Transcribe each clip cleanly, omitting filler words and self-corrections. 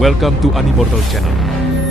Welcome to Animortal Channel.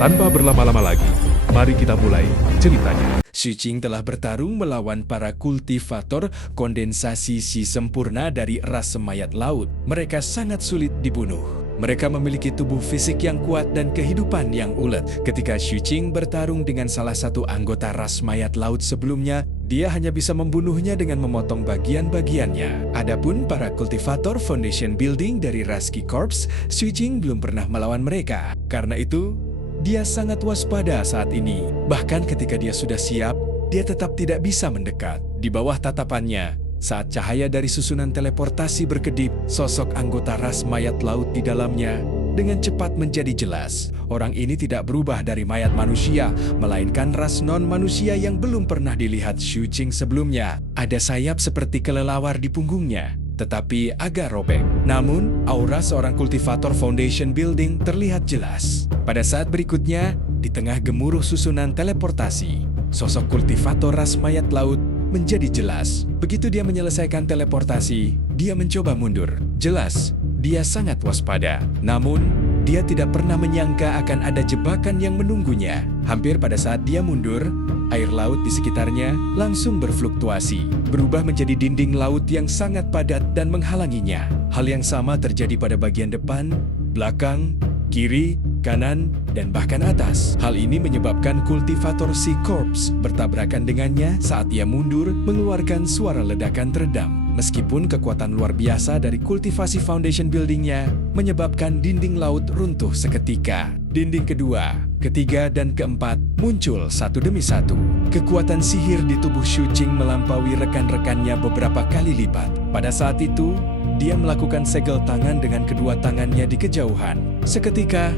Tanpa berlama-lama lagi, mari kita mulai ceritanya. Xu Qing telah bertarung melawan para kultivator kondensasi si sempurna dari ras mayat laut. Mereka sangat sulit dibunuh. Mereka memiliki tubuh fisik yang kuat dan kehidupan yang ulet. Ketika Xu Qing bertarung dengan salah satu anggota ras mayat laut sebelumnya, dia hanya bisa membunuhnya dengan memotong bagian-bagiannya. Adapun para kultivator foundation building dari ras Qi Corps, Xu Qing belum pernah melawan mereka. Karena itu, dia sangat waspada saat ini. Bahkan ketika dia sudah siap, dia tetap tidak bisa mendekat. Di bawah tatapannya, saat cahaya dari susunan teleportasi berkedip, sosok anggota ras mayat laut di dalamnya dengan cepat menjadi jelas. Orang ini tidak berubah dari mayat manusia, melainkan ras non-manusia yang belum pernah dilihat Xu Qing sebelumnya. Ada sayap seperti kelelawar di punggungnya, tetapi agak robek. Namun, aura seorang kultivator foundation building terlihat jelas. Pada saat berikutnya, di tengah gemuruh susunan teleportasi, sosok kultivator ras mayat laut menjadi jelas. Begitu dia menyelesaikan teleportasi, dia mencoba mundur. Jelas, dia sangat waspada. Namun, dia tidak pernah menyangka akan ada jebakan yang menunggunya. Hampir pada saat dia mundur, air laut di sekitarnya langsung berfluktuasi, berubah menjadi dinding laut yang sangat padat dan menghalanginya. Hal yang sama terjadi pada bagian depan, belakang, kiri, kanan, dan bahkan atas. Hal ini menyebabkan kultivator Qi Corps bertabrakan dengannya saat ia mundur, mengeluarkan suara ledakan teredam. Meskipun kekuatan luar biasa dari kultivasi foundation buildingnya menyebabkan dinding laut runtuh seketika. Dinding kedua, ketiga, dan keempat muncul satu demi satu. Kekuatan sihir di tubuh Xu Qing melampaui rekan-rekannya beberapa kali lipat. Pada saat itu, dia melakukan segel tangan dengan kedua tangannya di kejauhan. Seketika,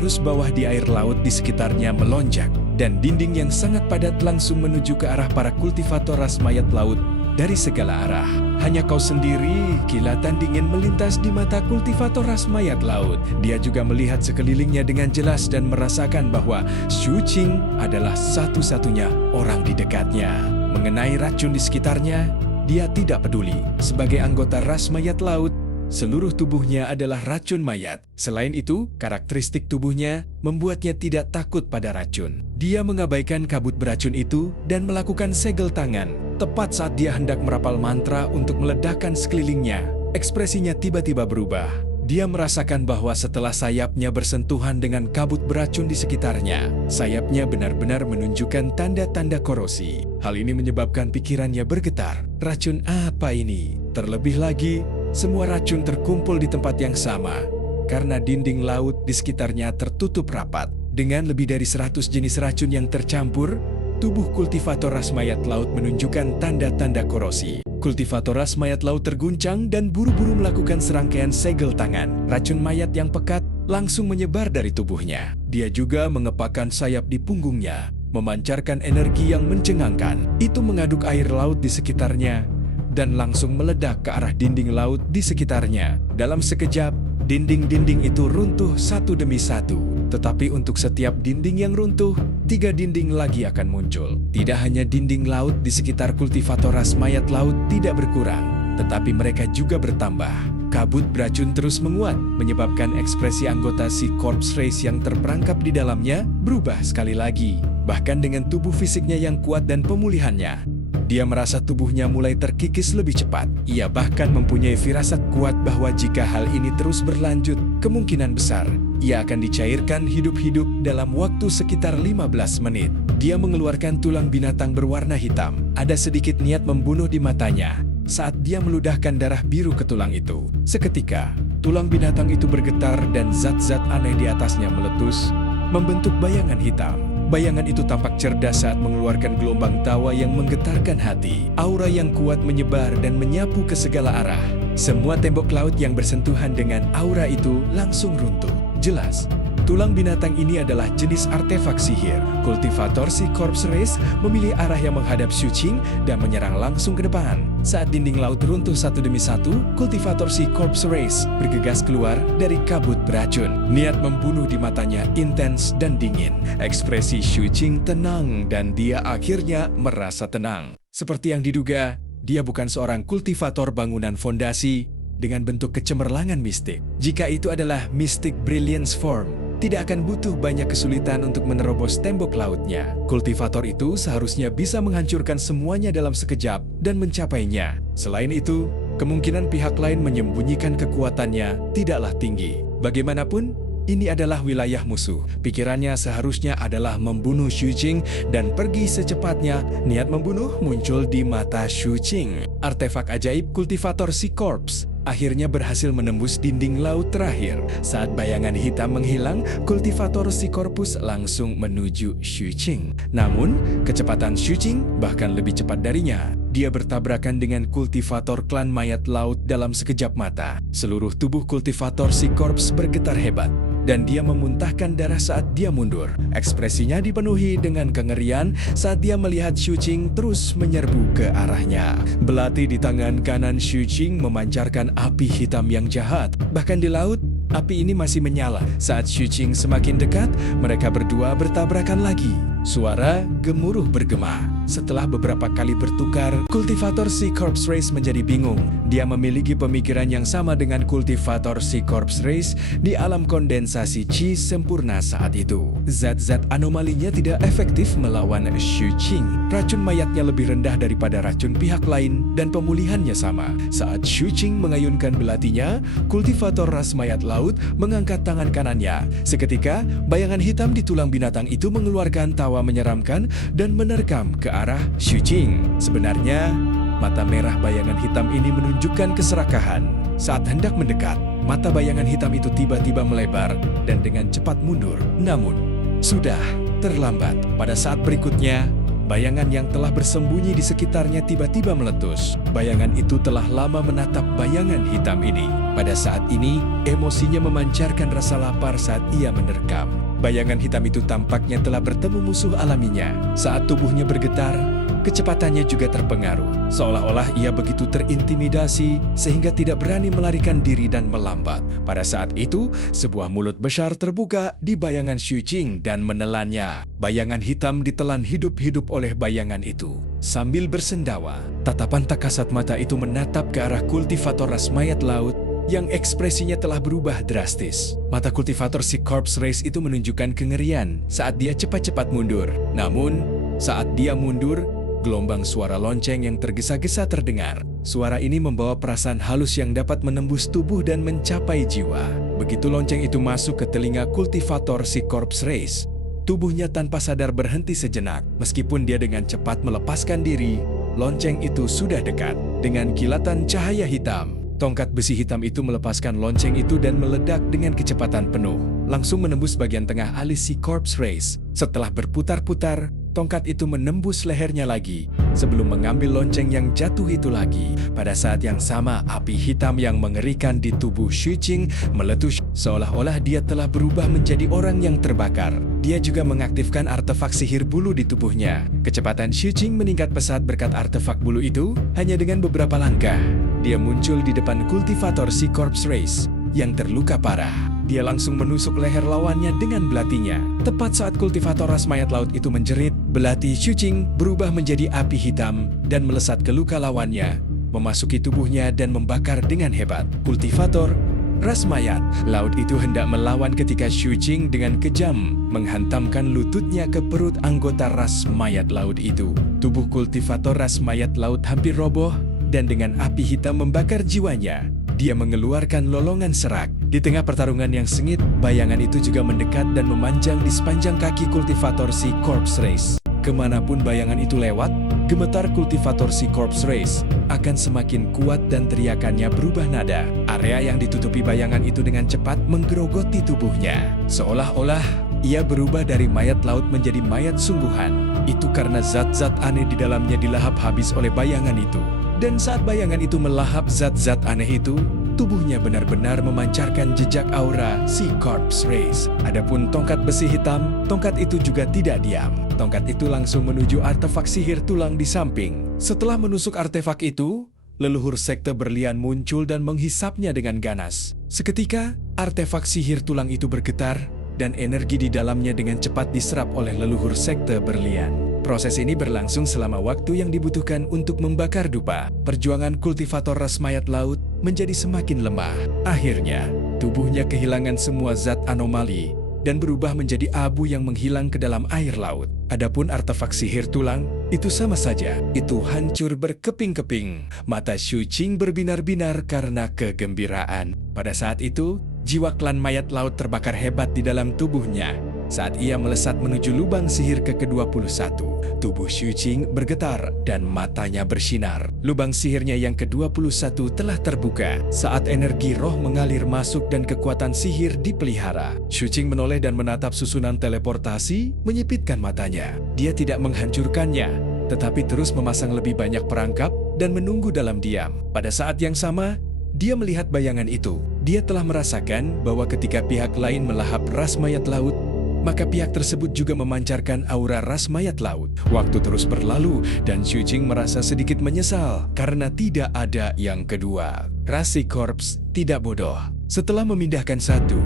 arus bawah di air laut di sekitarnya melonjak, dan dinding yang sangat padat langsung menuju ke arah para kultivator ras mayat laut dari segala arah. Hanya kau sendiri, kilatan dingin melintas di mata kultivator ras mayat laut. Dia juga melihat sekelilingnya dengan jelas dan merasakan bahwa Xu Qing adalah satu-satunya orang di dekatnya. Mengenai racun di sekitarnya, dia tidak peduli. Sebagai anggota ras mayat laut, seluruh tubuhnya adalah racun mayat. Selain itu, karakteristik tubuhnya membuatnya tidak takut pada racun. Dia mengabaikan kabut beracun itu dan melakukan segel tangan. Tepat saat dia hendak merapal mantra untuk meledakkan sekelilingnya, ekspresinya tiba-tiba berubah. Dia merasakan bahwa setelah sayapnya bersentuhan dengan kabut beracun di sekitarnya, sayapnya benar-benar menunjukkan tanda-tanda korosi. Hal ini menyebabkan pikirannya bergetar. Racun apa ini? Terlebih lagi, semua racun terkumpul di tempat yang sama, karena dinding laut di sekitarnya tertutup rapat. Dengan lebih dari 100 jenis racun yang tercampur, tubuh kultivator ras mayat laut menunjukkan tanda-tanda korosi. Kultivator ras mayat laut terguncang dan buru-buru melakukan serangkaian segel tangan. Racun mayat yang pekat langsung menyebar dari tubuhnya. Dia juga mengepakkan sayap di punggungnya, memancarkan energi yang mencengangkan. Itu mengaduk air laut di sekitarnya dan langsung meledak ke arah dinding laut di sekitarnya. Dalam sekejap, dinding-dinding itu runtuh satu demi satu. Tetapi untuk setiap dinding yang runtuh, 3 dinding lagi akan muncul. Tidak hanya dinding laut di sekitar kultivator ras mayat laut tidak berkurang, tetapi mereka juga bertambah. Kabut beracun terus menguat, menyebabkan ekspresi anggota Qi Corps Race yang terperangkap di dalamnya berubah sekali lagi. Bahkan dengan tubuh fisiknya yang kuat dan pemulihannya, dia merasa tubuhnya mulai terkikis lebih cepat. Ia bahkan mempunyai firasat kuat bahwa jika hal ini terus berlanjut, kemungkinan besar ia akan dicairkan hidup-hidup dalam waktu sekitar 15 menit. Dia mengeluarkan tulang binatang berwarna hitam. Ada sedikit niat membunuh di matanya saat dia meludahkan darah biru ke tulang itu. Seketika, tulang binatang itu bergetar dan zat-zat aneh di atasnya meletus, membentuk bayangan hitam. Bayangan itu tampak cerdas saat mengeluarkan gelombang tawa yang menggetarkan hati. Aura yang kuat menyebar dan menyapu ke segala arah. Semua tembok laut yang bersentuhan dengan aura itu langsung runtuh. Jelas, tulang binatang ini adalah jenis artefak sihir. Kultivator Qi Corps Race memilih arah yang menghadap Xu Qing dan menyerang langsung ke depan. Saat dinding laut runtuh satu demi satu, kultivator Qi Corps Race bergegas keluar dari kabut beracun. Niat membunuh di matanya intens dan dingin. Ekspresi Xu Qing tenang dan dia akhirnya merasa tenang. Seperti yang diduga, dia bukan seorang kultivator bangunan fondasi, dengan bentuk kecemerlangan mistik. Jika itu adalah Mystic Brilliance Form, tidak akan butuh banyak kesulitan untuk menerobos tembok lautnya. Kultivator itu seharusnya bisa menghancurkan semuanya dalam sekejap dan mencapainya. Selain itu, kemungkinan pihak lain menyembunyikan kekuatannya tidaklah tinggi. Bagaimanapun, ini adalah wilayah musuh. Pikirannya seharusnya adalah membunuh Xu Qing dan pergi secepatnya. Niat membunuh muncul di mata Xu Qing. Artefak ajaib kultivator Sea Corps akhirnya berhasil menembus dinding laut terakhir. Saat bayangan hitam menghilang, kultivator Sea Corpus langsung menuju Xu Qing. Namun, kecepatan Xu Qing bahkan lebih cepat darinya. Dia bertabrakan dengan kultivator klan mayat laut dalam sekejap mata. Seluruh tubuh kultivator Sea Corps bergetar hebat, dan dia memuntahkan darah saat dia mundur. Ekspresinya dipenuhi dengan kengerian saat dia melihat Xu Qing terus menyerbu ke arahnya. Belati di tangan kanan Xu Qing memancarkan api hitam yang jahat. Bahkan di laut, api ini masih menyala. Saat Xu Qing semakin dekat, mereka berdua bertabrakan lagi. Suara gemuruh bergema. Setelah beberapa kali bertukar, kultivator Sea Corps Race menjadi bingung. Dia memiliki pemikiran yang sama dengan kultivator Sea Corps Race di alam kondensasi Qi sempurna saat itu. Zat-zat anomalinya tidak efektif melawan Xu Qing. Racun mayatnya lebih rendah daripada racun pihak lain dan pemulihannya sama. Saat Xu Qing mengayunkan belatinya, kultivator ras mayat laut mengangkat tangan kanannya. Seketika, bayangan hitam di tulang binatang itu mengeluarkan tawa menyeramkan dan menerkam ke arah Xu Qing. Sebenarnya, mata merah bayangan hitam ini menunjukkan keserakahan. Saat hendak mendekat, mata bayangan hitam itu tiba-tiba melebar dan dengan cepat mundur. Namun, sudah terlambat. Pada saat berikutnya, bayangan yang telah bersembunyi di sekitarnya tiba-tiba meletus. Bayangan itu telah lama menatap bayangan hitam ini. Pada saat ini, emosinya memancarkan rasa lapar saat ia menerkam. Bayangan hitam itu tampaknya telah bertemu musuh alaminya. Saat tubuhnya bergetar, kecepatannya juga terpengaruh. Seolah-olah ia begitu terintimidasi sehingga tidak berani melarikan diri dan melambat. Pada saat itu, sebuah mulut besar terbuka di bayangan Xu Qing dan menelannya. Bayangan hitam ditelan hidup-hidup oleh bayangan itu. Sambil bersendawa, tatapan tak kasat mata itu menatap ke arah kultivator ras mayat laut yang ekspresinya telah berubah drastis. Mata kultivator Sea Corps Race itu menunjukkan kengerian saat dia cepat-cepat mundur. Namun, saat dia mundur, gelombang suara lonceng yang tergesa-gesa terdengar. Suara ini membawa perasaan halus yang dapat menembus tubuh dan mencapai jiwa. Begitu lonceng itu masuk ke telinga kultivator Sea Corps Race, tubuhnya tanpa sadar berhenti sejenak. Meskipun dia dengan cepat melepaskan diri, lonceng itu sudah dekat. Dengan kilatan cahaya hitam, tongkat besi hitam itu melepaskan lonceng itu dan meledak dengan kecepatan penuh. Langsung menembus bagian tengah alis Sea Corps Race. Setelah berputar-putar, tongkat itu menembus lehernya lagi sebelum mengambil lonceng yang jatuh itu lagi. Pada saat yang sama, api hitam yang mengerikan di tubuh Xu Qing meletus seolah-olah dia telah berubah menjadi orang yang terbakar. Dia juga mengaktifkan artefak sihir bulu di tubuhnya. Kecepatan Xu Qing meningkat pesat berkat artefak bulu itu. Hanya dengan beberapa langkah, dia muncul di depan kultivator Sea Corps Race yang terluka parah. Dia langsung menusuk leher lawannya dengan belatinya. Tepat saat kultivator ras mayat laut itu menjerit, belati Xu Qing berubah menjadi api hitam dan melesat ke luka lawannya, memasuki tubuhnya dan membakar dengan hebat. Kultivator ras mayat laut itu hendak melawan ketika Xu Qing dengan kejam menghantamkan lututnya ke perut anggota ras mayat laut itu. Tubuh kultivator ras mayat laut hampir roboh dan dengan api hitam membakar jiwanya. Dia mengeluarkan lolongan serak. Di tengah pertarungan yang sengit, bayangan itu juga mendekat dan memanjang di sepanjang kaki kultivator Sea Corps Race. Kemanapun bayangan itu lewat, gemetar kultivator Sea Corps Race akan semakin kuat dan teriakannya berubah nada. Area yang ditutupi bayangan itu dengan cepat menggerogoti tubuhnya. Seolah-olah ia berubah dari mayat laut menjadi mayat sungguhan. Itu karena zat-zat aneh di dalamnya dilahap habis oleh bayangan itu. Dan saat bayangan itu melahap zat-zat aneh itu, tubuhnya benar-benar memancarkan jejak aura Sea Corps Race. Adapun tongkat besi hitam, tongkat itu juga tidak diam. Tongkat itu langsung menuju artefak sihir tulang di samping. Setelah menusuk artefak itu, leluhur sekte berlian muncul dan menghisapnya dengan ganas. Seketika, artefak sihir tulang itu bergetar dan energi di dalamnya dengan cepat diserap oleh leluhur sekte berlian. Proses ini berlangsung selama waktu yang dibutuhkan untuk membakar dupa. Perjuangan kultivator ras mayat laut menjadi semakin lemah. Akhirnya, tubuhnya kehilangan semua zat anomali dan berubah menjadi abu yang menghilang ke dalam air laut. Adapun artefak sihir tulang, itu sama saja. Itu hancur berkeping-keping. Mata Xu Qing berbinar-binar karena kegembiraan. Pada saat itu, jiwa klan mayat laut terbakar hebat di dalam tubuhnya. Saat ia melesat menuju lubang sihir ke-21, tubuh Xu Qing bergetar dan matanya bersinar. Lubang sihirnya yang ke-21 telah terbuka. Saat energi roh mengalir masuk dan kekuatan sihir dipelihara, Xu Qing menoleh dan menatap susunan teleportasi, menyipitkan matanya. Dia tidak menghancurkannya, tetapi terus memasang lebih banyak perangkap dan menunggu dalam diam. Pada saat yang sama, dia melihat bayangan itu. Dia telah merasakan bahwa ketika pihak lain melahap ras mayat laut, maka pihak tersebut juga memancarkan aura ras mayat laut. Waktu terus berlalu dan Xu Qing merasa sedikit menyesal karena tidak ada yang kedua. Ras Sea Corps tidak bodoh. Setelah memindahkan satu,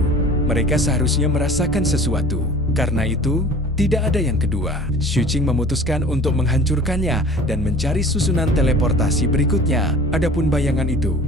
mereka seharusnya merasakan sesuatu. Karena itu, tidak ada yang kedua. Xu Qing memutuskan untuk menghancurkannya dan mencari susunan teleportasi berikutnya. Adapun bayangan itu,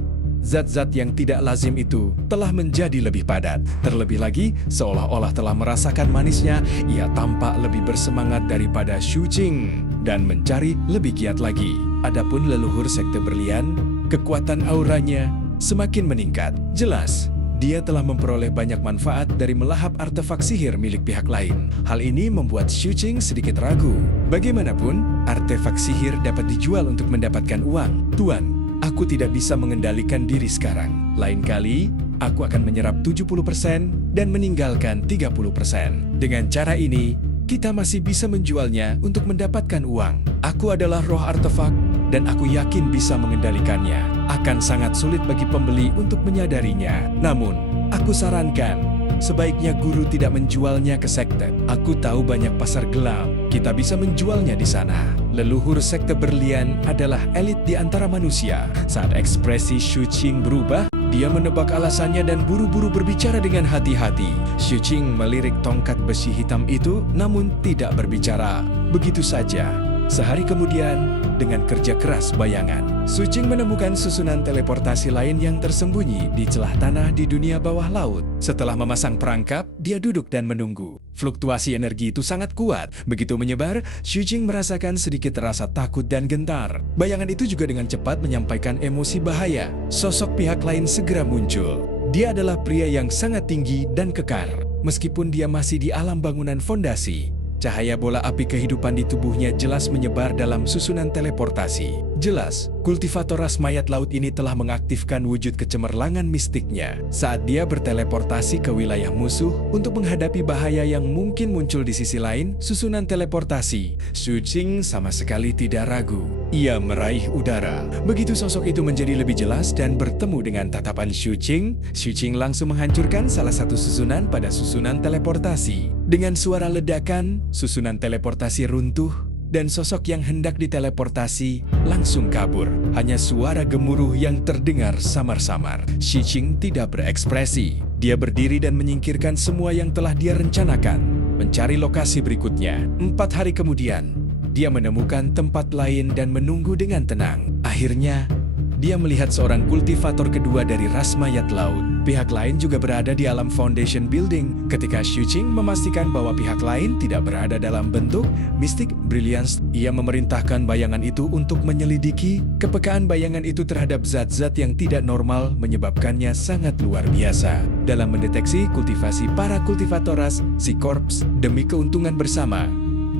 zat-zat yang tidak lazim itu telah menjadi lebih padat. Terlebih lagi, seolah-olah telah merasakan manisnya, ia tampak lebih bersemangat daripada Xu Qing dan mencari lebih giat lagi. Adapun leluhur sekte berlian, kekuatan auranya semakin meningkat. Jelas, dia telah memperoleh banyak manfaat dari melahap artefak sihir milik pihak lain. Hal ini membuat Xu Qing sedikit ragu. Bagaimanapun, artefak sihir dapat dijual untuk mendapatkan uang. Tuan, aku tidak bisa mengendalikan diri sekarang. Lain kali, aku akan menyerap 70% dan meninggalkan 30%. Dengan cara ini, kita masih bisa menjualnya untuk mendapatkan uang. Aku adalah roh artefak dan aku yakin bisa mengendalikannya. Akan sangat sulit bagi pembeli untuk menyadarinya. Namun, aku sarankan, sebaiknya guru tidak menjualnya ke sekte. Aku tahu banyak pasar gelap. Kita bisa menjualnya di sana. Leluhur sekte berlian adalah elit di antara manusia. Saat ekspresi Xu Qing berubah, dia menebak alasannya dan buru-buru berbicara dengan hati-hati. Xu Qing melirik tongkat besi hitam itu, namun tidak berbicara. Begitu saja. Sehari kemudian, dengan kerja keras bayangan, Xu Qing menemukan susunan teleportasi lain yang tersembunyi di celah tanah di dunia bawah laut. Setelah memasang perangkap, dia duduk dan menunggu. Fluktuasi energi itu sangat kuat. Begitu menyebar, Xu Qing merasakan sedikit rasa takut dan gentar. Bayangan itu juga dengan cepat menyampaikan emosi bahaya. Sosok pihak lain segera muncul. Dia adalah pria yang sangat tinggi dan kekar. Meskipun dia masih di alam bangunan fondasi, cahaya bola api kehidupan di tubuhnya jelas menyebar dalam susunan teleportasi. Jelas, kultivator ras mayat laut ini telah mengaktifkan wujud kecemerlangan mistiknya saat dia berteleportasi ke wilayah musuh untuk menghadapi bahaya yang mungkin muncul di sisi lain susunan teleportasi. Xu Qing sama sekali tidak ragu. Ia meraih udara. Begitu sosok itu menjadi lebih jelas dan bertemu dengan tatapan Xu Qing langsung menghancurkan salah satu susunan pada susunan teleportasi. Dengan suara ledakan, susunan teleportasi runtuh, dan sosok yang hendak diteleportasi langsung kabur. Hanya suara gemuruh yang terdengar samar-samar. Xu Qing tidak berekspresi. Dia berdiri dan menyingkirkan semua yang telah dia rencanakan. Mencari lokasi berikutnya. 4 hari kemudian, dia menemukan tempat lain dan menunggu dengan tenang. Akhirnya, dia melihat seorang kultivator kedua dari ras mayat laut. Pihak lain juga berada di alam Foundation Building. Ketika Xu Qing memastikan bahwa pihak lain tidak berada dalam bentuk Mystic Brilliance, ia memerintahkan bayangan itu untuk menyelidiki. Kepekaan bayangan itu terhadap zat-zat yang tidak normal menyebabkannya sangat luar biasa dalam mendeteksi kultivasi para kultivator ras Sea Corps demi keuntungan bersama.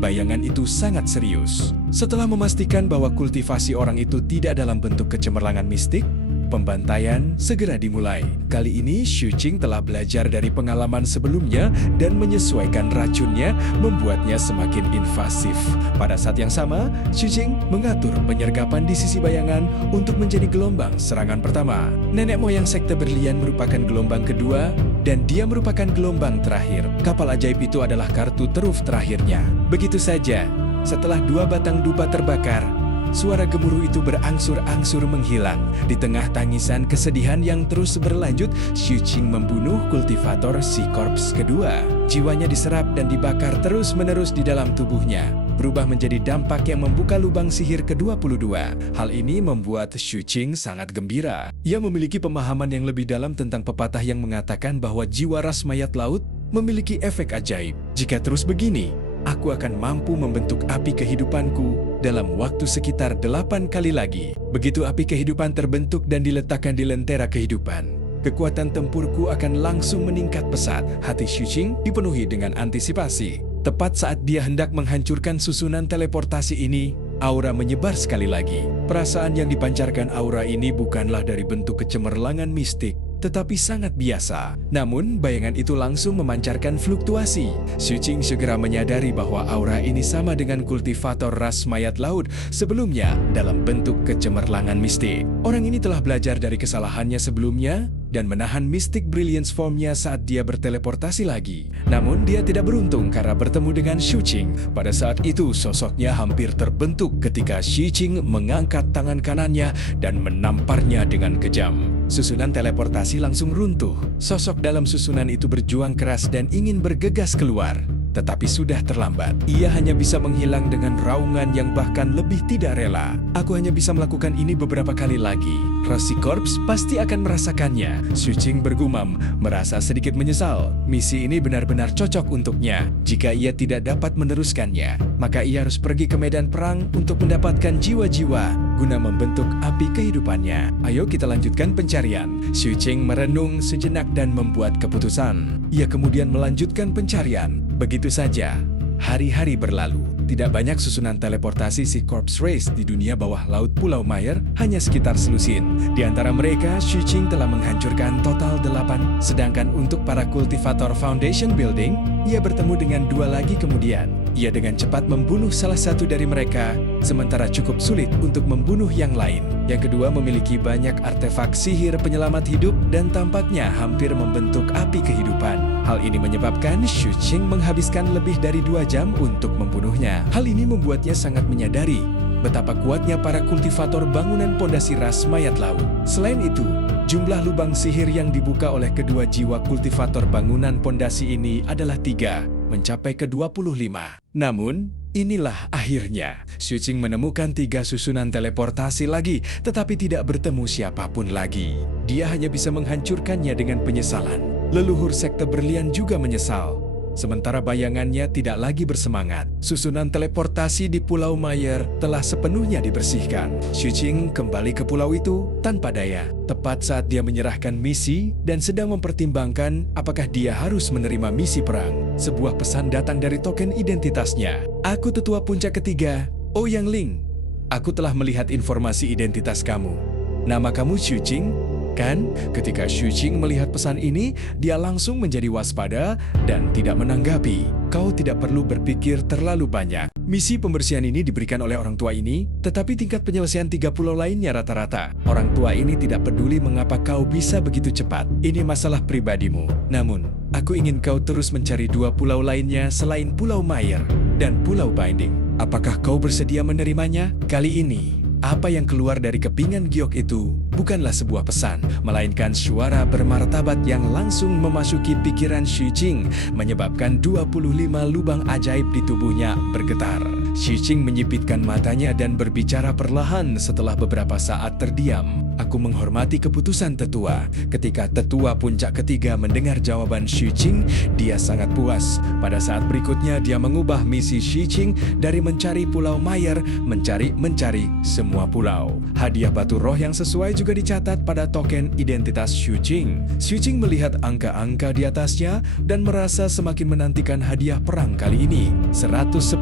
Bayangan itu sangat serius. Setelah memastikan bahwa kultivasi orang itu tidak dalam bentuk kecemerlangan mistik, pembantaian segera dimulai. Kali ini Xu Qing telah belajar dari pengalaman sebelumnya dan menyesuaikan racunnya, membuatnya semakin invasif. Pada saat yang sama, Xu Qing mengatur penyergapan di sisi bayangan untuk menjadi gelombang serangan pertama. Nenek moyang sekte berlian merupakan gelombang kedua, dan dia merupakan gelombang terakhir. Kapal ajaib itu adalah kartu teruf terakhirnya. Begitu saja, setelah 2 batang dupa terbakar, suara gemuruh itu berangsur-angsur menghilang. Di tengah tangisan kesedihan yang terus berlanjut, Xu Qing membunuh kultivator Sea Corps kedua. Jiwanya diserap dan dibakar terus-menerus di dalam tubuhnya. berubah menjadi dampak yang membuka lubang sihir ke-22. Hal ini membuat Xu Qing sangat gembira. Ia memiliki pemahaman yang lebih dalam tentang pepatah yang mengatakan bahwa jiwa ras mayat laut memiliki efek ajaib. Jika terus begini, aku akan mampu membentuk api kehidupanku dalam waktu sekitar 8 kali lagi. Begitu api kehidupan terbentuk dan diletakkan di lentera kehidupan, kekuatan tempurku akan langsung meningkat pesat. Hati Xu Qing dipenuhi dengan antisipasi. Tepat saat dia hendak menghancurkan susunan teleportasi ini, aura menyebar sekali lagi. Perasaan yang dipancarkan aura ini bukanlah dari bentuk kecemerlangan mistik, tetapi sangat biasa. Namun, bayangan itu langsung memancarkan fluktuasi. Xu Qing segera menyadari bahwa aura ini sama dengan kultivator ras mayat laut sebelumnya dalam bentuk kecemerlangan mistik. Orang ini telah belajar dari kesalahannya sebelumnya dan menahan Mystic Brilliance Form-nya saat dia berteleportasi lagi. Namun, dia tidak beruntung karena bertemu dengan Xu Qing. Pada saat itu, sosoknya hampir terbentuk ketika Xu Qing mengangkat tangan kanannya dan menamparnya dengan kejam. Susunan teleportasi langsung runtuh. Sosok dalam susunan itu berjuang keras dan ingin bergegas keluar. Tetapi sudah terlambat. Ia hanya bisa menghilang dengan raungan yang bahkan lebih tidak rela. Aku hanya bisa melakukan ini beberapa kali lagi. Rossi Corps pasti akan merasakannya. Xu Qing bergumam, merasa sedikit menyesal. Misi ini benar-benar cocok untuknya. Jika ia tidak dapat meneruskannya, maka ia harus pergi ke medan perang untuk mendapatkan jiwa-jiwa guna membentuk api kehidupannya. Ayo kita lanjutkan pencarian. Xu Qing merenung sejenak dan membuat keputusan. Ia kemudian melanjutkan pencarian. Begitu saja, hari-hari berlalu. Tidak banyak susunan teleportasi si Corpse Race di dunia bawah laut Pulau Mayer, hanya sekitar selusin. Di antara mereka, Xu Qing telah menghancurkan total 8, sedangkan untuk para kultivator Foundation Building, ia bertemu dengan 2 lagi kemudian. Ia dengan cepat membunuh salah satu dari mereka, sementara cukup sulit untuk membunuh yang lain. Yang kedua memiliki banyak artefak sihir penyelamat hidup dan tampaknya hampir membentuk api kehidupan. Hal ini menyebabkan Xu Qing menghabiskan lebih dari 2 jam untuk membunuhnya. Hal ini membuatnya sangat menyadari betapa kuatnya para kultivator bangunan pondasi ras mayat laut. Selain itu, jumlah lubang sihir yang dibuka oleh kedua jiwa kultivator bangunan pondasi ini adalah 3, mencapai ke-25. Namun, inilah akhirnya. Xu Qing menemukan 3 susunan teleportasi lagi, tetapi tidak bertemu siapapun lagi. Dia hanya bisa menghancurkannya dengan penyesalan. Leluhur sekte berlian juga menyesal. Sementara bayangannya tidak lagi bersemangat. Susunan teleportasi di Pulau Mayer telah sepenuhnya dibersihkan. Xu Qing kembali ke pulau itu tanpa daya. Tepat saat dia menyerahkan misi dan sedang mempertimbangkan apakah dia harus menerima misi perang, sebuah pesan datang dari token identitasnya. Aku tetua puncak ketiga, Ouyang Ling. Aku telah melihat informasi identitas kamu. Nama kamu Xu Qing? Kan? Ketika Xu Qing melihat pesan ini, dia langsung menjadi waspada dan tidak menanggapi. Kau tidak perlu berpikir terlalu banyak. Misi pembersihan ini diberikan oleh orang tua ini, tetapi tingkat penyelesaian 3 pulau lainnya rata-rata. Orang tua ini tidak peduli mengapa kau bisa begitu cepat. Ini masalah pribadimu. Namun, aku ingin kau terus mencari 2 pulau lainnya selain Pulau Mayer dan Pulau Binding. Apakah kau bersedia menerimanya? Kali ini, apa yang keluar dari kepingan giok itu bukanlah sebuah pesan, melainkan suara bermartabat yang langsung memasuki pikiran Xu Qing, menyebabkan 25 lubang ajaib di tubuhnya bergetar. Xu Qing menyipitkan matanya dan berbicara perlahan setelah beberapa saat terdiam. Aku menghormati keputusan tetua. Ketika tetua puncak ketiga mendengar jawaban Xu Qing, dia sangat puas. Pada saat berikutnya, dia mengubah misi Xu Qing dari mencari Pulau Mayer mencari semua pulau. Hadiah batu roh yang sesuai juga dicatat pada token identitas Xu Qing. Xu Qing melihat angka-angka di atasnya dan merasa semakin menantikan hadiah perang kali ini. 110.000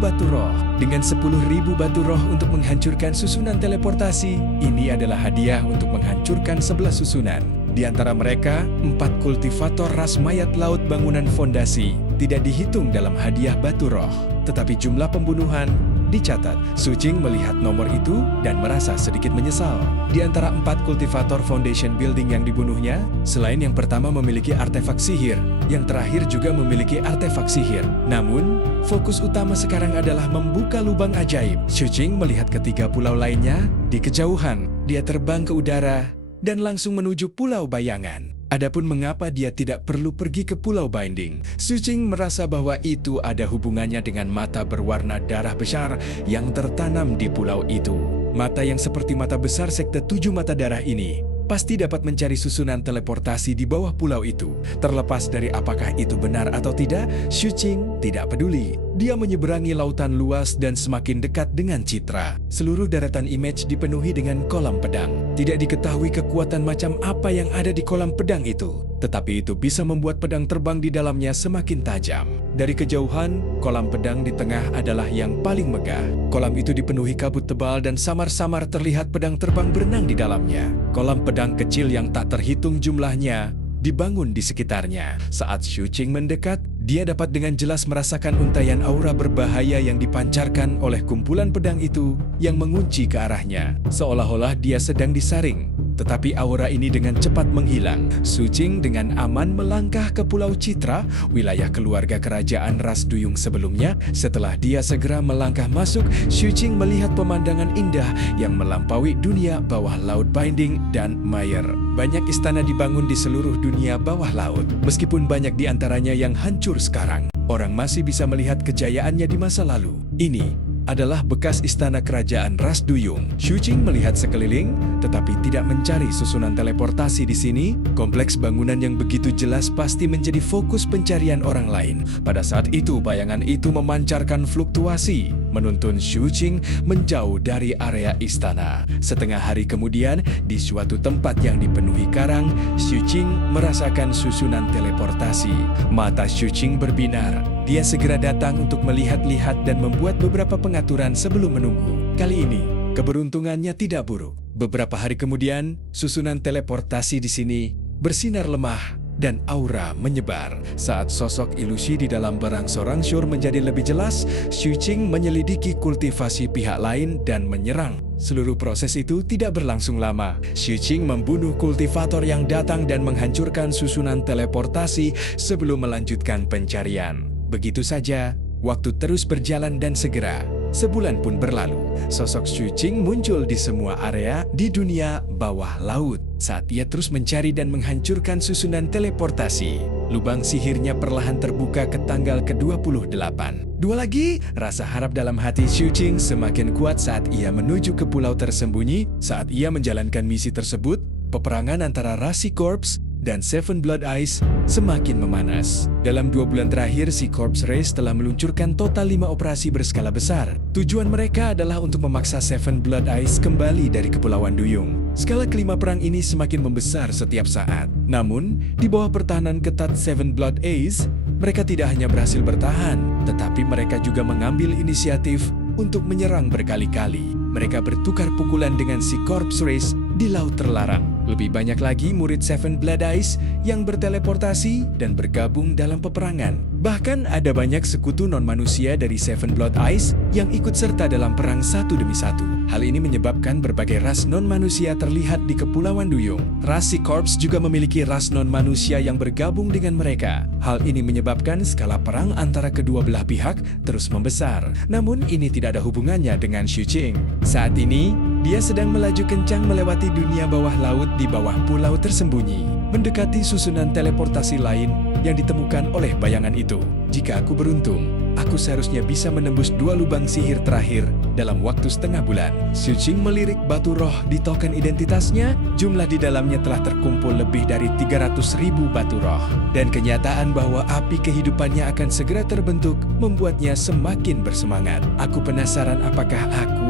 batu roh. Dengan 10.000 batu roh untuk menghancurkan susunan teleportasi, ini adalah hadiah untuk menghancurkan 11 susunan. Di antara mereka, 4 kultivator ras mayat laut bangunan fondasi tidak dihitung dalam hadiah batu roh. Tetapi jumlah pembunuhan dicatat. Xu Qing melihat nomor itu dan merasa sedikit menyesal. Di antara 4 kultivator Foundation Building yang dibunuhnya, selain yang pertama memiliki artefak sihir, yang terakhir juga memiliki artefak sihir. Namun, fokus utama sekarang adalah membuka lubang ajaib. Xu Qing melihat ketiga pulau lainnya di kejauhan. Dia terbang ke udara dan langsung menuju Pulau Bayangan. Adapun mengapa dia tidak perlu pergi ke Pulau Binding, Sucing merasa bahwa itu ada hubungannya dengan mata berwarna darah besar yang tertanam di pulau itu. Mata yang seperti mata besar sekte 7 mata darah ini pasti dapat mencari susunan teleportasi di bawah pulau itu. Terlepas dari apakah itu benar atau tidak, Sucing tidak peduli. Dia menyeberangi lautan luas dan semakin dekat dengan Citra. Seluruh daratan image dipenuhi dengan kolam pedang. Tidak diketahui kekuatan macam apa yang ada di kolam pedang itu, tetapi itu bisa membuat pedang terbang di dalamnya semakin tajam. Dari kejauhan, kolam pedang di tengah adalah yang paling megah. Kolam itu dipenuhi kabut tebal dan samar-samar terlihat pedang terbang berenang di dalamnya. Kolam pedang kecil yang tak terhitung jumlahnya dibangun di sekitarnya. Saat Sucing mendekat, dia dapat dengan jelas merasakan untaian aura berbahaya yang dipancarkan oleh kumpulan pedang itu yang mengunci ke arahnya. Seolah-olah dia sedang disaring. Tetapi aura ini dengan cepat menghilang. Sucing dengan aman melangkah ke Pulau Citra, wilayah keluarga kerajaan ras Duyung sebelumnya. Setelah dia segera melangkah masuk, Sucing melihat pemandangan indah yang melampaui dunia bawah laut Binding dan Mayer. Banyak istana dibangun di seluruh dunia bawah laut. Meskipun banyak di antaranya yang hancur sekarang, orang masih bisa melihat kejayaannya di masa lalu. Ini adalah bekas istana kerajaan ras Duyung. Sucing melihat sekeliling, tetapi tidak mencari susunan teleportasi di sini. Kompleks bangunan yang begitu jelas pasti menjadi fokus pencarian orang lain. Pada saat itu, bayangan itu memancarkan fluktuasi, menuntun Sucing menjauh dari area istana. Setengah hari kemudian, di suatu tempat yang dipenuhi karang, Sucing merasakan susunan teleportasi. Mata Sucing berbinar. Dia segera datang untuk melihat-lihat dan membuat beberapa pengaturan sebelum menunggu. Kali ini, keberuntungannya tidak buruk. Beberapa hari kemudian, susunan teleportasi di sini bersinar lemah dan aura menyebar. Saat sosok ilusi di dalam berangsur-angsur menjadi lebih jelas, Sucing menyelidiki kultivasi pihak lain dan menyerang. Seluruh proses itu tidak berlangsung lama. Sucing membunuh kultivator yang datang dan menghancurkan susunan teleportasi sebelum melanjutkan pencarian. Begitu saja, waktu terus berjalan dan segera, sebulan pun berlalu. Sosok Sucing muncul di semua area di dunia bawah laut. Saat ia terus mencari dan menghancurkan susunan teleportasi, lubang sihirnya perlahan terbuka ke tanggal ke-28. Dua lagi, rasa harap dalam hati Sucing semakin kuat saat ia menuju ke pulau tersembunyi. Saat ia menjalankan misi tersebut, peperangan antara Rasi Corps dan Seven Blood Eyes semakin memanas. Dalam 2 bulan terakhir, si Corps Race telah meluncurkan total 5 operasi berskala besar. Tujuan mereka adalah untuk memaksa Seven Blood Eyes kembali dari Kepulauan Duyung. Skala kelima perang ini semakin membesar setiap saat. Namun, di bawah pertahanan ketat Seven Blood Eyes, mereka tidak hanya berhasil bertahan, tetapi mereka juga mengambil inisiatif untuk menyerang berkali-kali. Mereka bertukar pukulan dengan si Corps Race di Laut Terlarang. Lebih banyak lagi murid Seven Blood Eyes yang berteleportasi dan bergabung dalam peperangan. Bahkan ada banyak sekutu non-manusia dari Seven Blood Eyes yang ikut serta dalam perang satu demi satu. Hal ini menyebabkan berbagai ras non-manusia terlihat di Kepulauan Duyung. Ras Sea Corps juga memiliki ras non-manusia yang bergabung dengan mereka. Hal ini menyebabkan skala perang antara kedua belah pihak terus membesar. Namun ini tidak ada hubungannya dengan Sucing. Saat ini, dia sedang melaju kencang melewati dunia bawah laut di bawah pulau tersembunyi, mendekati susunan teleportasi lain yang ditemukan oleh bayangan itu. Jika aku beruntung, aku seharusnya bisa menembus 2 lubang sihir terakhir dalam waktu setengah bulan. Sucing melirik batu roh di token identitasnya. Jumlah di dalamnya telah terkumpul lebih dari 300.000 batu roh. Dan kenyataan bahwa api kehidupannya akan segera terbentuk membuatnya semakin bersemangat. Aku penasaran apakah aku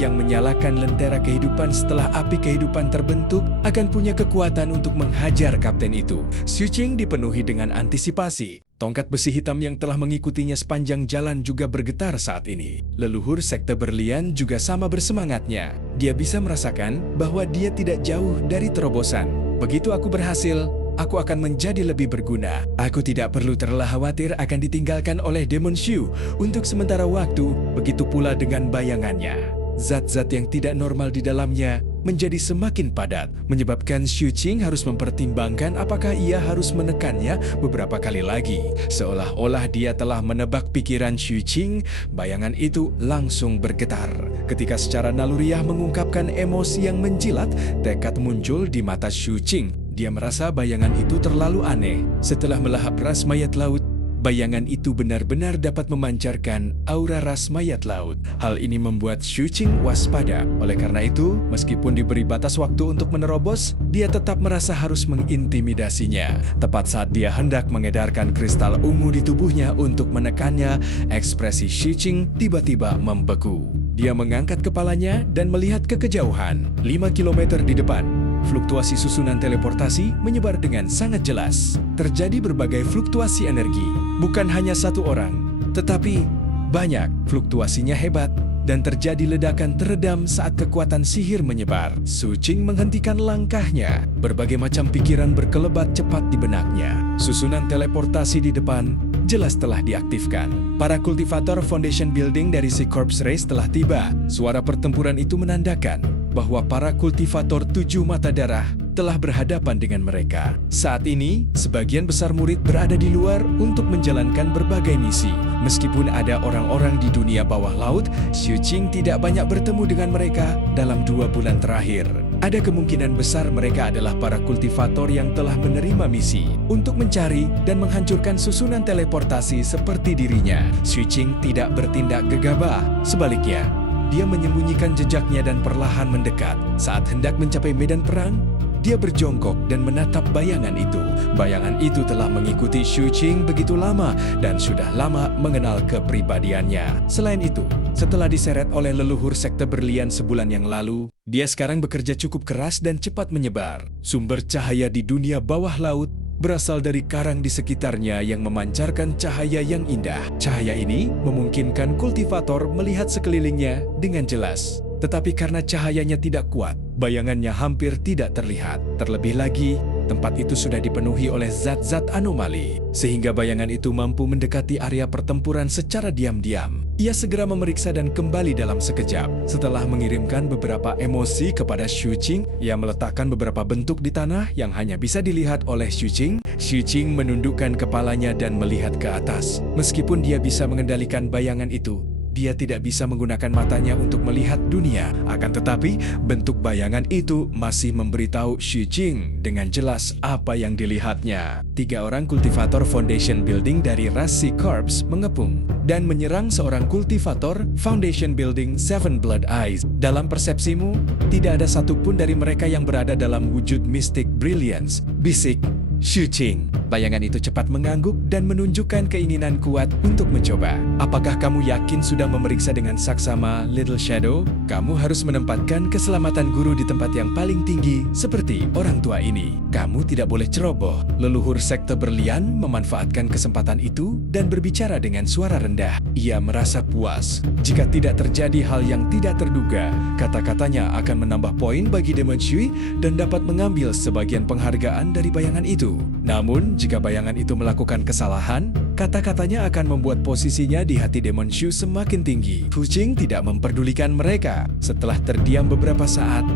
yang menyalakan lentera kehidupan setelah api kehidupan terbentuk akan punya kekuatan untuk menghajar kapten itu. Sucing dipenuhi dengan antisipasi. Tongkat besi hitam yang telah mengikutinya sepanjang jalan juga bergetar saat ini. Leluhur sekte berlian juga sama bersemangatnya. Dia bisa merasakan bahwa dia tidak jauh dari terobosan. Begitu aku berhasil, aku akan menjadi lebih berguna. Aku tidak perlu terlalu khawatir akan ditinggalkan oleh Demon Shu untuk sementara waktu, begitu pula dengan bayangannya. zat-zat yang tidak normal di dalamnya menjadi semakin padat, menyebabkan Xu Qing harus mempertimbangkan apakah ia harus menekannya beberapa kali lagi. Seolah-olah dia telah menebak pikiran Xu Qing, bayangan itu langsung bergetar. Ketika secara naluriah mengungkapkan emosi yang menjilat, tekad muncul di mata Xu Qing. Dia merasa bayangan itu terlalu aneh. Setelah melahap ras mayat laut, bayangan itu benar-benar dapat memancarkan aura ras mayat laut. Hal ini membuat Xu Qing waspada. Oleh karena itu, meskipun diberi batas waktu untuk menerobos, dia tetap merasa harus mengintimidasinya. Tepat saat dia hendak mengedarkan kristal ungu di tubuhnya untuk menekannya, ekspresi Xu Qing tiba-tiba membeku. Dia mengangkat kepalanya dan melihat ke kejauhan, 5 km di depan. Fluktuasi susunan teleportasi menyebar dengan sangat jelas. Terjadi berbagai fluktuasi energi. Bukan hanya satu orang, tetapi banyak. Fluktuasinya hebat dan terjadi ledakan teredam saat kekuatan sihir menyebar. Xu Qing menghentikan langkahnya. Berbagai macam pikiran berkelebat cepat di benaknya. Susunan teleportasi di depan jelas telah diaktifkan. Para kultivator Foundation Building dari Si Corps Race telah tiba. Suara pertempuran itu menandakan bahwa para kultivator 7 mata darah telah berhadapan dengan mereka. Saat ini, sebagian besar murid berada di luar untuk menjalankan berbagai misi. Meskipun ada orang-orang di dunia bawah laut, Xu Qing tidak banyak bertemu dengan mereka dalam 2 bulan terakhir. Ada kemungkinan besar mereka adalah para kultivator yang telah menerima misi untuk mencari dan menghancurkan susunan teleportasi seperti dirinya. Xu Qing tidak bertindak gegabah. Sebaliknya, dia menyembunyikan jejaknya dan perlahan mendekat. Saat hendak mencapai medan perang, dia berjongkok dan menatap bayangan itu. Bayangan itu telah mengikuti Xu Qing begitu lama dan sudah lama mengenal kepribadiannya. Selain itu, setelah diseret oleh leluhur sekte berlian sebulan yang lalu, dia sekarang bekerja cukup keras dan cepat menyebar. Sumber cahaya di dunia bawah laut berasal dari karang di sekitarnya yang memancarkan cahaya yang indah. Cahaya ini memungkinkan kultivator melihat sekelilingnya dengan jelas. Tetapi karena cahayanya tidak kuat, bayangannya hampir tidak terlihat. Terlebih lagi, tempat itu sudah dipenuhi oleh zat-zat anomali, sehingga bayangan itu mampu mendekati area pertempuran secara diam-diam. Ia segera memeriksa dan kembali dalam sekejap. Setelah mengirimkan beberapa emosi kepada Xu Qing, ia meletakkan beberapa bentuk di tanah yang hanya bisa dilihat oleh Xu Qing. Xu Qing menundukkan kepalanya dan melihat ke atas. Meskipun dia bisa mengendalikan bayangan itu, dia tidak bisa menggunakan matanya untuk melihat dunia. Akan tetapi, bentuk bayangan itu masih memberitahu Xu Qing dengan jelas apa yang dilihatnya. 3 orang kultivator Foundation Building dari ras Si Corps mengepung dan menyerang seorang kultivator Foundation Building Seven Blood Eyes. Dalam persepsimu, tidak ada satupun dari mereka yang berada dalam wujud Mystic Brilliance, bisik Xu Qing. Bayangan itu cepat mengangguk dan menunjukkan keinginan kuat untuk mencoba. Apakah kamu yakin sudah memeriksa dengan saksama Little Shadow? Kamu harus menempatkan keselamatan guru di tempat yang paling tinggi seperti orang tua ini. Kamu tidak boleh ceroboh. Leluhur sekte berlian memanfaatkan kesempatan itu dan berbicara dengan suara rendah. Ia merasa puas. Jika tidak terjadi hal yang tidak terduga, kata-katanya akan menambah poin bagi Demon Shui dan dapat mengambil sebagian penghargaan dari bayangan itu. Namun, jika bayangan itu melakukan kesalahan, kata-katanya akan membuat posisinya di hati Demon Shu semakin tinggi. Xu Qing tidak memperdulikan mereka. Setelah terdiam beberapa saat,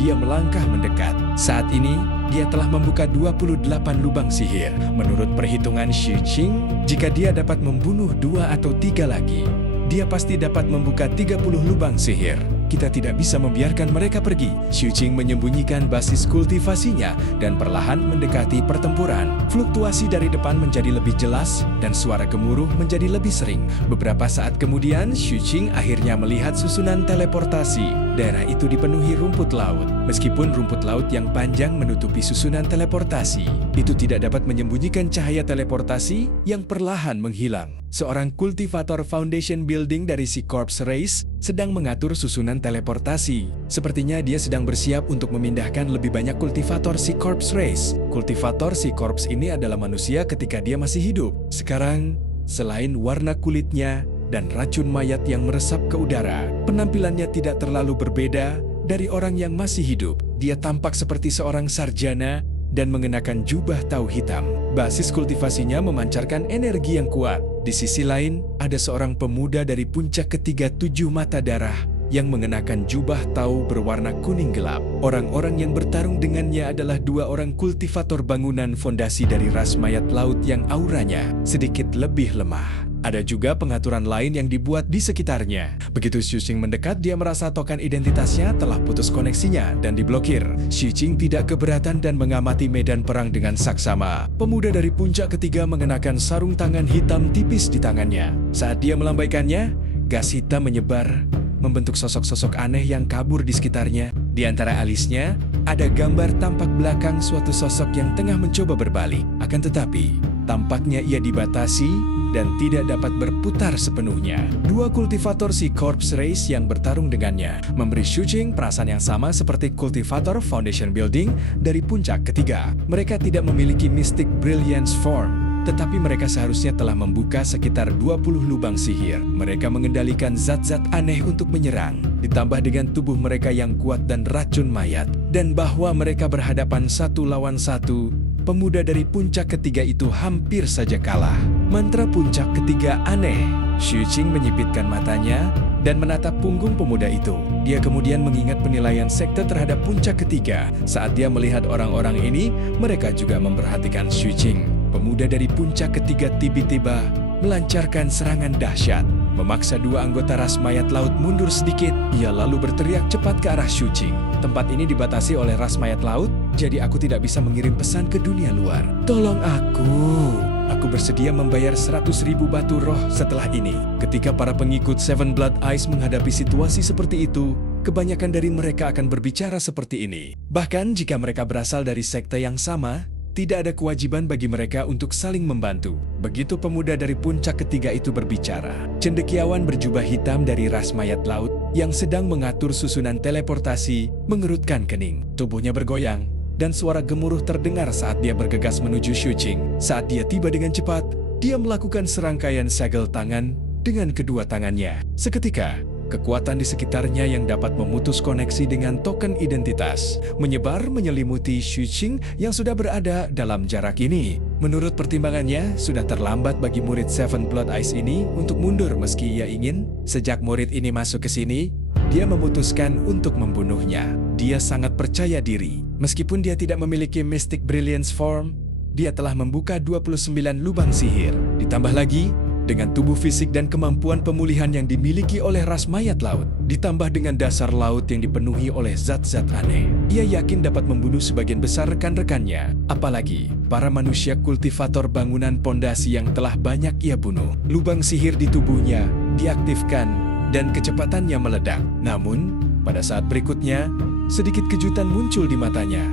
dia melangkah mendekat. Saat ini, dia telah membuka 28 lubang sihir. Menurut perhitungan Xu Qing, jika dia dapat membunuh 2 atau 3 lagi, dia pasti dapat membuka 30 lubang sihir. Kita tidak bisa membiarkan mereka pergi. Xu Qing menyembunyikan basis kultivasinya dan perlahan mendekati pertempuran. Fluktuasi dari depan menjadi lebih jelas dan suara gemuruh menjadi lebih sering. Beberapa saat kemudian, Xu Qing akhirnya melihat susunan teleportasi. Daerah itu dipenuhi rumput laut. Meskipun rumput laut yang panjang menutupi susunan teleportasi, itu tidak dapat menyembunyikan cahaya teleportasi yang perlahan menghilang. Seorang kultivator Foundation Building dari Si Corps Race sedang mengatur susunan teleportasi. Sepertinya dia sedang bersiap untuk memindahkan lebih banyak kultivator Si Corps Race. Kultivator Si Corps ini adalah manusia ketika dia masih hidup. Sekarang, selain warna kulitnya dan racun mayat yang meresap ke udara, penampilannya tidak terlalu berbeda dari orang yang masih hidup. Dia tampak seperti seorang sarjana dan mengenakan jubah tau hitam. Basis kultivasinya memancarkan energi yang kuat. Di sisi lain, ada seorang pemuda dari puncak ketiga 7 mata darah yang mengenakan jubah tau berwarna kuning gelap. Orang-orang yang bertarung dengannya adalah dua orang kultivator bangunan fondasi dari ras mayat laut yang auranya sedikit lebih lemah. Ada juga pengaturan lain yang dibuat di sekitarnya. Begitu Xu Qing mendekat, dia merasa token identitasnya telah putus koneksinya dan diblokir. Xu Qing tidak keberatan dan mengamati medan perang dengan saksama. Pemuda dari puncak ketiga mengenakan sarung tangan hitam tipis di tangannya. Saat dia melambaikannya, gas hitam menyebar, membentuk sosok-sosok aneh yang kabur di sekitarnya. Di antara alisnya, ada gambar tampak belakang suatu sosok yang tengah mencoba berbalik. Akan tetapi, tampaknya ia dibatasi dan tidak dapat berputar sepenuhnya. Dua kultivator si Corpse Race yang bertarung dengannya memberi Xu Qing perasaan yang sama seperti kultivator Foundation Building dari puncak ketiga. Mereka tidak memiliki Mystic Brilliance Form, tetapi mereka seharusnya telah membuka sekitar 20 lubang sihir. Mereka mengendalikan zat-zat aneh untuk menyerang, ditambah dengan tubuh mereka yang kuat dan racun mayat. Dan bahwa mereka berhadapan satu lawan satu, pemuda dari puncak ketiga itu hampir saja kalah. Mantra puncak ketiga aneh. Xu Qing menyipitkan matanya dan menatap punggung pemuda itu. Dia kemudian mengingat penilaian sekte terhadap puncak ketiga. Saat dia melihat orang-orang ini, mereka juga memperhatikan Xu Qing. Pemuda dari puncak ketiga tiba-tiba melancarkan serangan dahsyat, memaksa dua anggota ras mayat laut mundur sedikit. Ia lalu berteriak cepat ke arah Xu Qing. Tempat ini dibatasi oleh ras mayat laut, jadi aku tidak bisa mengirim pesan ke dunia luar. Tolong aku. Aku bersedia membayar 100.000 batu roh setelah ini. Ketika para pengikut Seven Blood Eyes menghadapi situasi seperti itu, kebanyakan dari mereka akan berbicara seperti ini. Bahkan jika mereka berasal dari sekte yang sama, tidak ada kewajiban bagi mereka untuk saling membantu. Begitu pemuda dari puncak ketiga itu berbicara, cendekiawan berjubah hitam dari ras mayat laut yang sedang mengatur susunan teleportasi mengerutkan kening. Tubuhnya bergoyang, dan suara gemuruh terdengar saat dia bergegas menuju Xu Qing. Saat dia tiba dengan cepat, dia melakukan serangkaian segel tangan dengan kedua tangannya. Seketika, kekuatan di sekitarnya yang dapat memutus koneksi dengan token identitas menyebar menyelimuti Xu Qing yang sudah berada dalam jarak ini. Menurut pertimbangannya, sudah terlambat bagi murid Seven Blood Eyes ini untuk mundur meski ia ingin. Sejak murid ini masuk ke sini, dia memutuskan untuk membunuhnya. Dia sangat percaya diri. Meskipun dia tidak memiliki Mystic Brilliance Form, dia telah membuka 29 lubang sihir. Ditambah lagi, dengan tubuh fisik dan kemampuan pemulihan yang dimiliki oleh ras mayat laut, ditambah dengan dasar laut yang dipenuhi oleh zat-zat aneh, ia yakin dapat membunuh sebagian besar rekan-rekannya. Apalagi, para manusia kultivator bangunan pondasi yang telah banyak ia bunuh. Lubang sihir di tubuhnya diaktifkan dan kecepatannya meledak. Namun, pada saat berikutnya, sedikit kejutan muncul di matanya.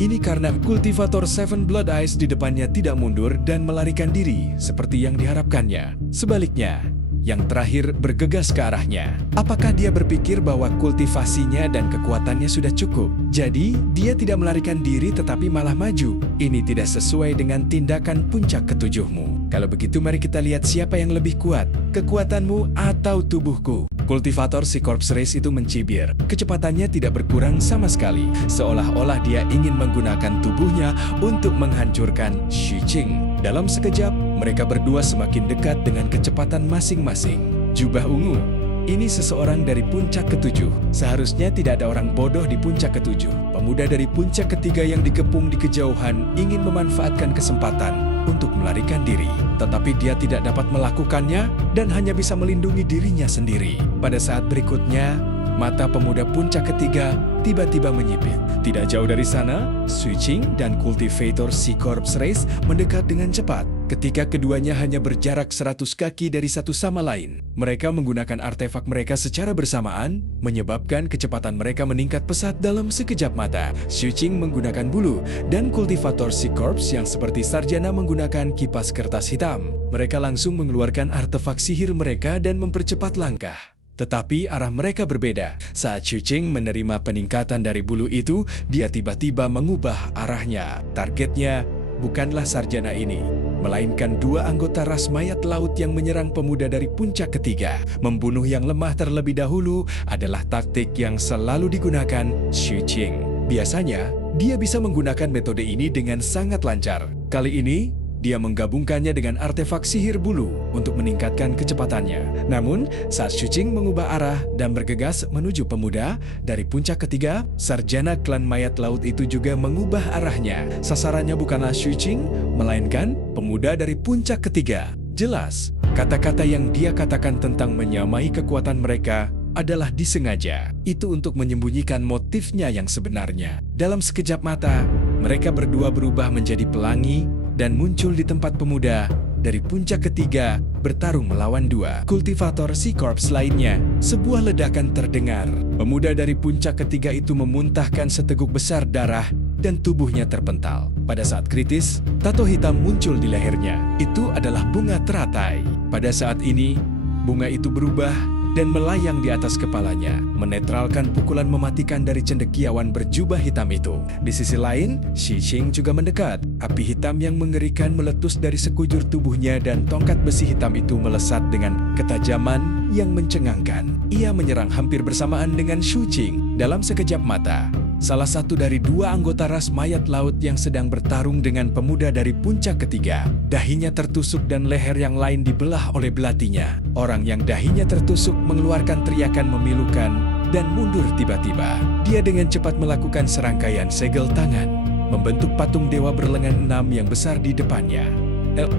Ini karena kultivator Seven Blood Eyes di depannya tidak mundur dan melarikan diri seperti yang diharapkannya. Sebaliknya, yang terakhir bergegas ke arahnya. Apakah dia berpikir bahwa kultivasinya dan kekuatannya sudah cukup? Jadi, dia tidak melarikan diri tetapi malah maju. Ini tidak sesuai dengan tindakan puncak ketujuhmu. Kalau begitu, mari kita lihat siapa yang lebih kuat, kekuatanmu atau tubuhku. Kultivator si Corpse Race itu mencibir. Kecepatannya tidak berkurang sama sekali, seolah-olah dia ingin menggunakan tubuhnya untuk menghancurkan Xu Qing. Dalam sekejap, mereka berdua semakin dekat dengan kecepatan masing-masing. Jubah ungu. Ini seseorang dari puncak ketujuh. Seharusnya tidak ada orang bodoh di puncak ketujuh. Pemuda dari puncak ketiga yang dikepung di kejauhan ingin memanfaatkan kesempatan untuk melarikan diri. Tetapi dia tidak dapat melakukannya dan hanya bisa melindungi dirinya sendiri. Pada saat berikutnya, mata pemuda puncak ketiga tiba-tiba menyipit. Tidak jauh dari sana, Xu Qing dan kultivator si Corpse Race mendekat dengan cepat. Ketika keduanya hanya berjarak 100 kaki dari satu sama lain, mereka menggunakan artefak mereka secara bersamaan, menyebabkan kecepatan mereka meningkat pesat dalam sekejap mata. Xu Qing menggunakan bulu, dan kultivator si Corpse yang seperti sarjana menggunakan kipas kertas hitam. Mereka langsung mengeluarkan artefak sihir mereka dan mempercepat langkah. Tetapi arah mereka berbeda. Saat Xu Qing menerima peningkatan dari bulu itu, dia tiba-tiba mengubah arahnya. Targetnya bukanlah sarjana ini, melainkan dua anggota ras mayat laut yang menyerang pemuda dari puncak ketiga. Membunuh yang lemah terlebih dahulu adalah taktik yang selalu digunakan Xu Qing. Biasanya, dia bisa menggunakan metode ini dengan sangat lancar. Kali ini, dia menggabungkannya dengan artefak sihir bulu untuk meningkatkan kecepatannya. Namun, saat Shu Qing mengubah arah dan bergegas menuju pemuda dari puncak ketiga, sarjana klan mayat laut itu juga mengubah arahnya. Sasarannya bukanlah Shu Qing, melainkan pemuda dari puncak ketiga. Jelas, kata-kata yang dia katakan tentang menyamai kekuatan mereka adalah disengaja. Itu untuk menyembunyikan motifnya yang sebenarnya. Dalam sekejap mata, mereka berdua berubah menjadi pelangi dan muncul di tempat pemuda dari puncak ketiga bertarung melawan dua kultivator Sea Corps lainnya. Sebuah ledakan terdengar. Pemuda dari puncak ketiga itu memuntahkan seteguk besar darah dan tubuhnya terpental. Pada saat kritis, tato hitam muncul di lehernya. Itu adalah bunga teratai. Pada saat ini, bunga itu berubah dan melayang di atas kepalanya, menetralkan pukulan mematikan dari cendekiawan berjubah hitam itu. Di sisi lain, Shi Qing juga mendekat. Api hitam yang mengerikan meletus dari sekujur tubuhnya dan tongkat besi hitam itu melesat dengan ketajaman yang mencengangkan. Ia menyerang hampir bersamaan dengan Shu Qing. Dalam sekejap mata, salah satu dari dua anggota ras mayat laut yang sedang bertarung dengan pemuda dari puncak ketiga. Dahinya tertusuk dan leher yang lain dibelah oleh belatinya. Orang yang dahinya tertusuk mengeluarkan teriakan memilukan dan mundur tiba-tiba. Dia dengan cepat melakukan serangkaian segel tangan, membentuk patung dewa berlengan 6 yang besar di depannya.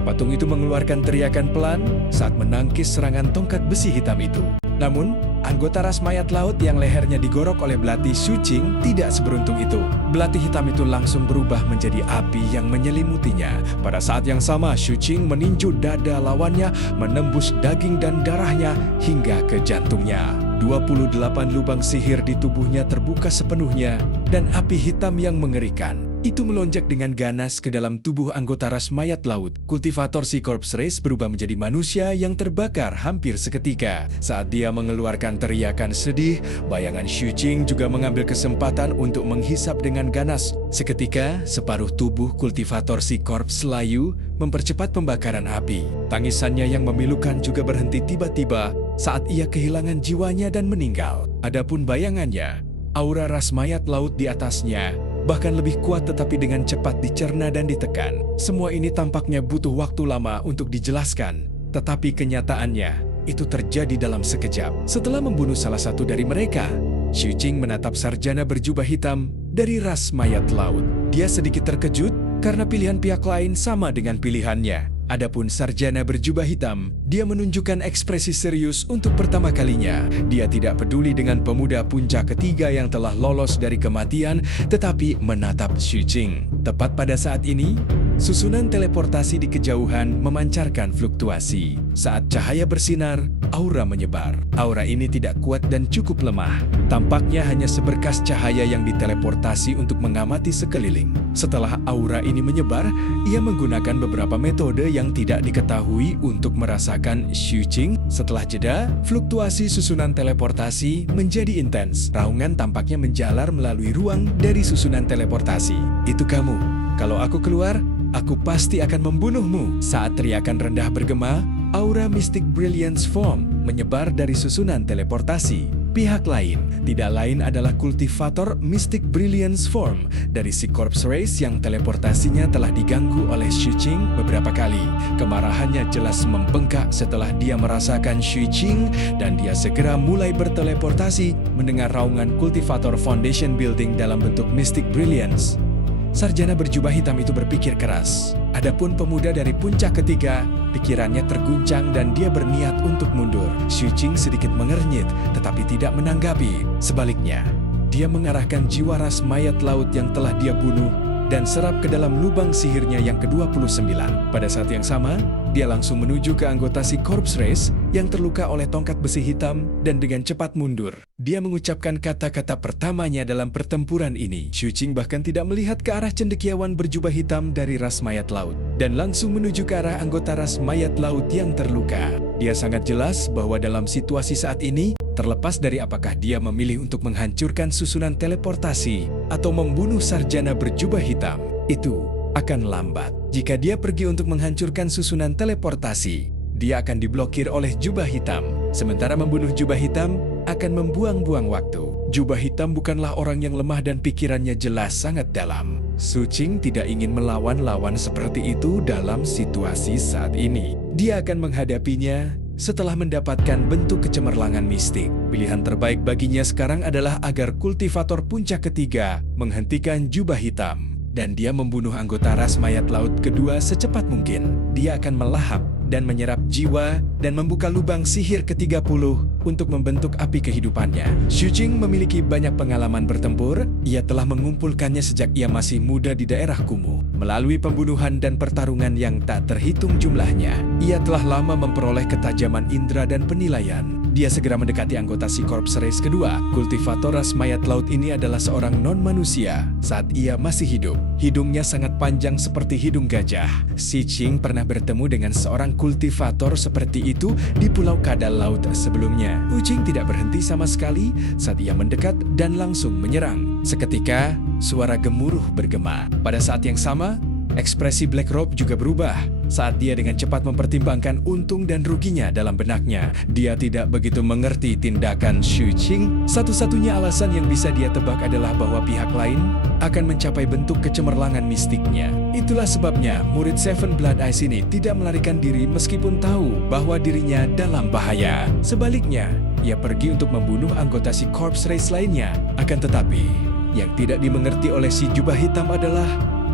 Patung itu mengeluarkan teriakan pelan saat menangkis serangan tongkat besi hitam itu. Namun, anggota ras mayat laut yang lehernya digorok oleh belati Shu Qing tidak seberuntung itu. Belati hitam itu langsung berubah menjadi api yang menyelimutinya. Pada saat yang sama, Shu Qing meninju dada lawannya, menembus daging dan darahnya hingga ke jantungnya. 28 lubang sihir di tubuhnya terbuka sepenuhnya, dan api hitam yang mengerikan itu melonjak dengan ganas ke dalam tubuh anggota ras mayat laut. Kultivator Sea Corps Race berubah menjadi manusia yang terbakar hampir seketika. Saat dia mengeluarkan teriakan sedih, bayangan Shu Qing juga mengambil kesempatan untuk menghisap dengan ganas. Seketika, separuh tubuh kultivator Sea Corps layu mempercepat pembakaran api. Tangisannya yang memilukan juga berhenti tiba-tiba saat ia kehilangan jiwanya dan meninggal. Adapun bayangannya, aura ras mayat laut di atasnya bahkan lebih kuat tetapi dengan cepat dicerna dan ditekan. Semua ini tampaknya butuh waktu lama untuk dijelaskan, tetapi kenyataannya itu terjadi dalam sekejap. Setelah membunuh salah satu dari mereka, Shu Qing menatap sarjana berjubah hitam dari ras mayat laut. Dia sedikit terkejut karena pilihan pihak lain sama dengan pilihannya. Adapun sarjana berjubah hitam, dia menunjukkan ekspresi serius untuk pertama kalinya. Dia tidak peduli dengan pemuda puncak ketiga yang telah lolos dari kematian, tetapi menatap Shu Qing. Tepat pada saat ini, susunan teleportasi di kejauhan memancarkan fluktuasi. Saat cahaya bersinar, aura menyebar. Aura ini tidak kuat dan cukup lemah. Tampaknya hanya seberkas cahaya yang diteleportasi untuk mengamati sekeliling. Setelah aura ini menyebar, ia menggunakan beberapa metode yang tidak diketahui untuk merasakan Shu Qing. Setelah jeda, fluktuasi susunan teleportasi menjadi intens. Raungan tampaknya menjalar melalui ruang dari susunan teleportasi. Itu kamu. Kalau aku keluar, aku pasti akan membunuhmu. Saat teriakan rendah bergema, aura Mystic Brilliance Form menyebar dari susunan teleportasi. Pihak lain, tidak lain adalah kultivator Mystic Brilliance Form dari Sea Corps Race yang teleportasinya telah diganggu oleh Shu Qing beberapa kali. Kemarahannya jelas membengkak setelah dia merasakan Shu Qing dan dia segera mulai berteleportasi mendengar raungan kultivator Foundation Building dalam bentuk Mystic Brilliance. Sarjana berjubah hitam itu berpikir keras. Adapun pemuda dari puncak ketiga, pikirannya terguncang dan dia berniat untuk mundur. Shu Qing sedikit mengernyit, tetapi tidak menanggapi. Sebaliknya, dia mengarahkan jiwa ras mayat laut yang telah dia bunuh dan serap ke dalam lubang sihirnya yang ke-29. Pada saat yang sama, dia langsung menuju ke anggota Sea Corps Race yang terluka oleh tongkat besi hitam dan dengan cepat mundur. Dia mengucapkan kata-kata pertamanya dalam pertempuran ini. Shu Qing bahkan tidak melihat ke arah cendekiawan berjubah hitam dari ras mayat laut dan langsung menuju ke arah anggota ras mayat laut yang terluka. Dia sangat jelas bahwa dalam situasi saat ini, terlepas dari apakah dia memilih untuk menghancurkan susunan teleportasi atau membunuh sarjana berjubah hitam, itu akan lambat. Jika dia pergi untuk menghancurkan susunan teleportasi, dia akan diblokir oleh jubah hitam. Sementara membunuh jubah hitam akan membuang-buang waktu. Jubah hitam bukanlah orang yang lemah dan pikirannya jelas sangat dalam. Su Qing tidak ingin melawan lawan seperti itu dalam situasi saat ini. Dia akan menghadapinya setelah mendapatkan bentuk kecemerlangan mistik. Pilihan terbaik baginya sekarang adalah agar kultivator puncak ketiga menghentikan jubah hitam. Dan dia membunuh anggota ras mayat laut kedua secepat mungkin. Dia akan melahap dan menyerap jiwa dan membuka lubang sihir ke-30 untuk membentuk api kehidupannya. Su Qing memiliki banyak pengalaman bertempur. Ia telah mengumpulkannya sejak ia masih muda di daerah kumuh. Melalui pembunuhan dan pertarungan yang tak terhitung jumlahnya, ia telah lama memperoleh ketajaman indera dan penilaian. Dia segera mendekati anggota si Corpse Race kedua. Kultivator ras mayat laut ini adalah seorang non-manusia saat ia masih hidup. Hidungnya sangat panjang seperti hidung gajah. Si Qing pernah bertemu dengan seorang kultivator seperti itu di Pulau Kadal Laut sebelumnya. Su Qing tidak berhenti sama sekali saat ia mendekat dan langsung menyerang. Seketika, suara gemuruh bergema. Pada saat yang sama, ekspresi Black Robe juga berubah saat dia dengan cepat mempertimbangkan untung dan ruginya dalam benaknya. Dia tidak begitu mengerti tindakan Su Qing. Satu-satunya alasan yang bisa dia tebak adalah bahwa pihak lain akan mencapai bentuk kecemerlangan mistiknya. Itulah sebabnya murid Seven Blood Eyes ini tidak melarikan diri meskipun tahu bahwa dirinya dalam bahaya. Sebaliknya, ia pergi untuk membunuh anggota si Corpse Race lainnya. Akan tetapi, yang tidak dimengerti oleh si jubah hitam adalah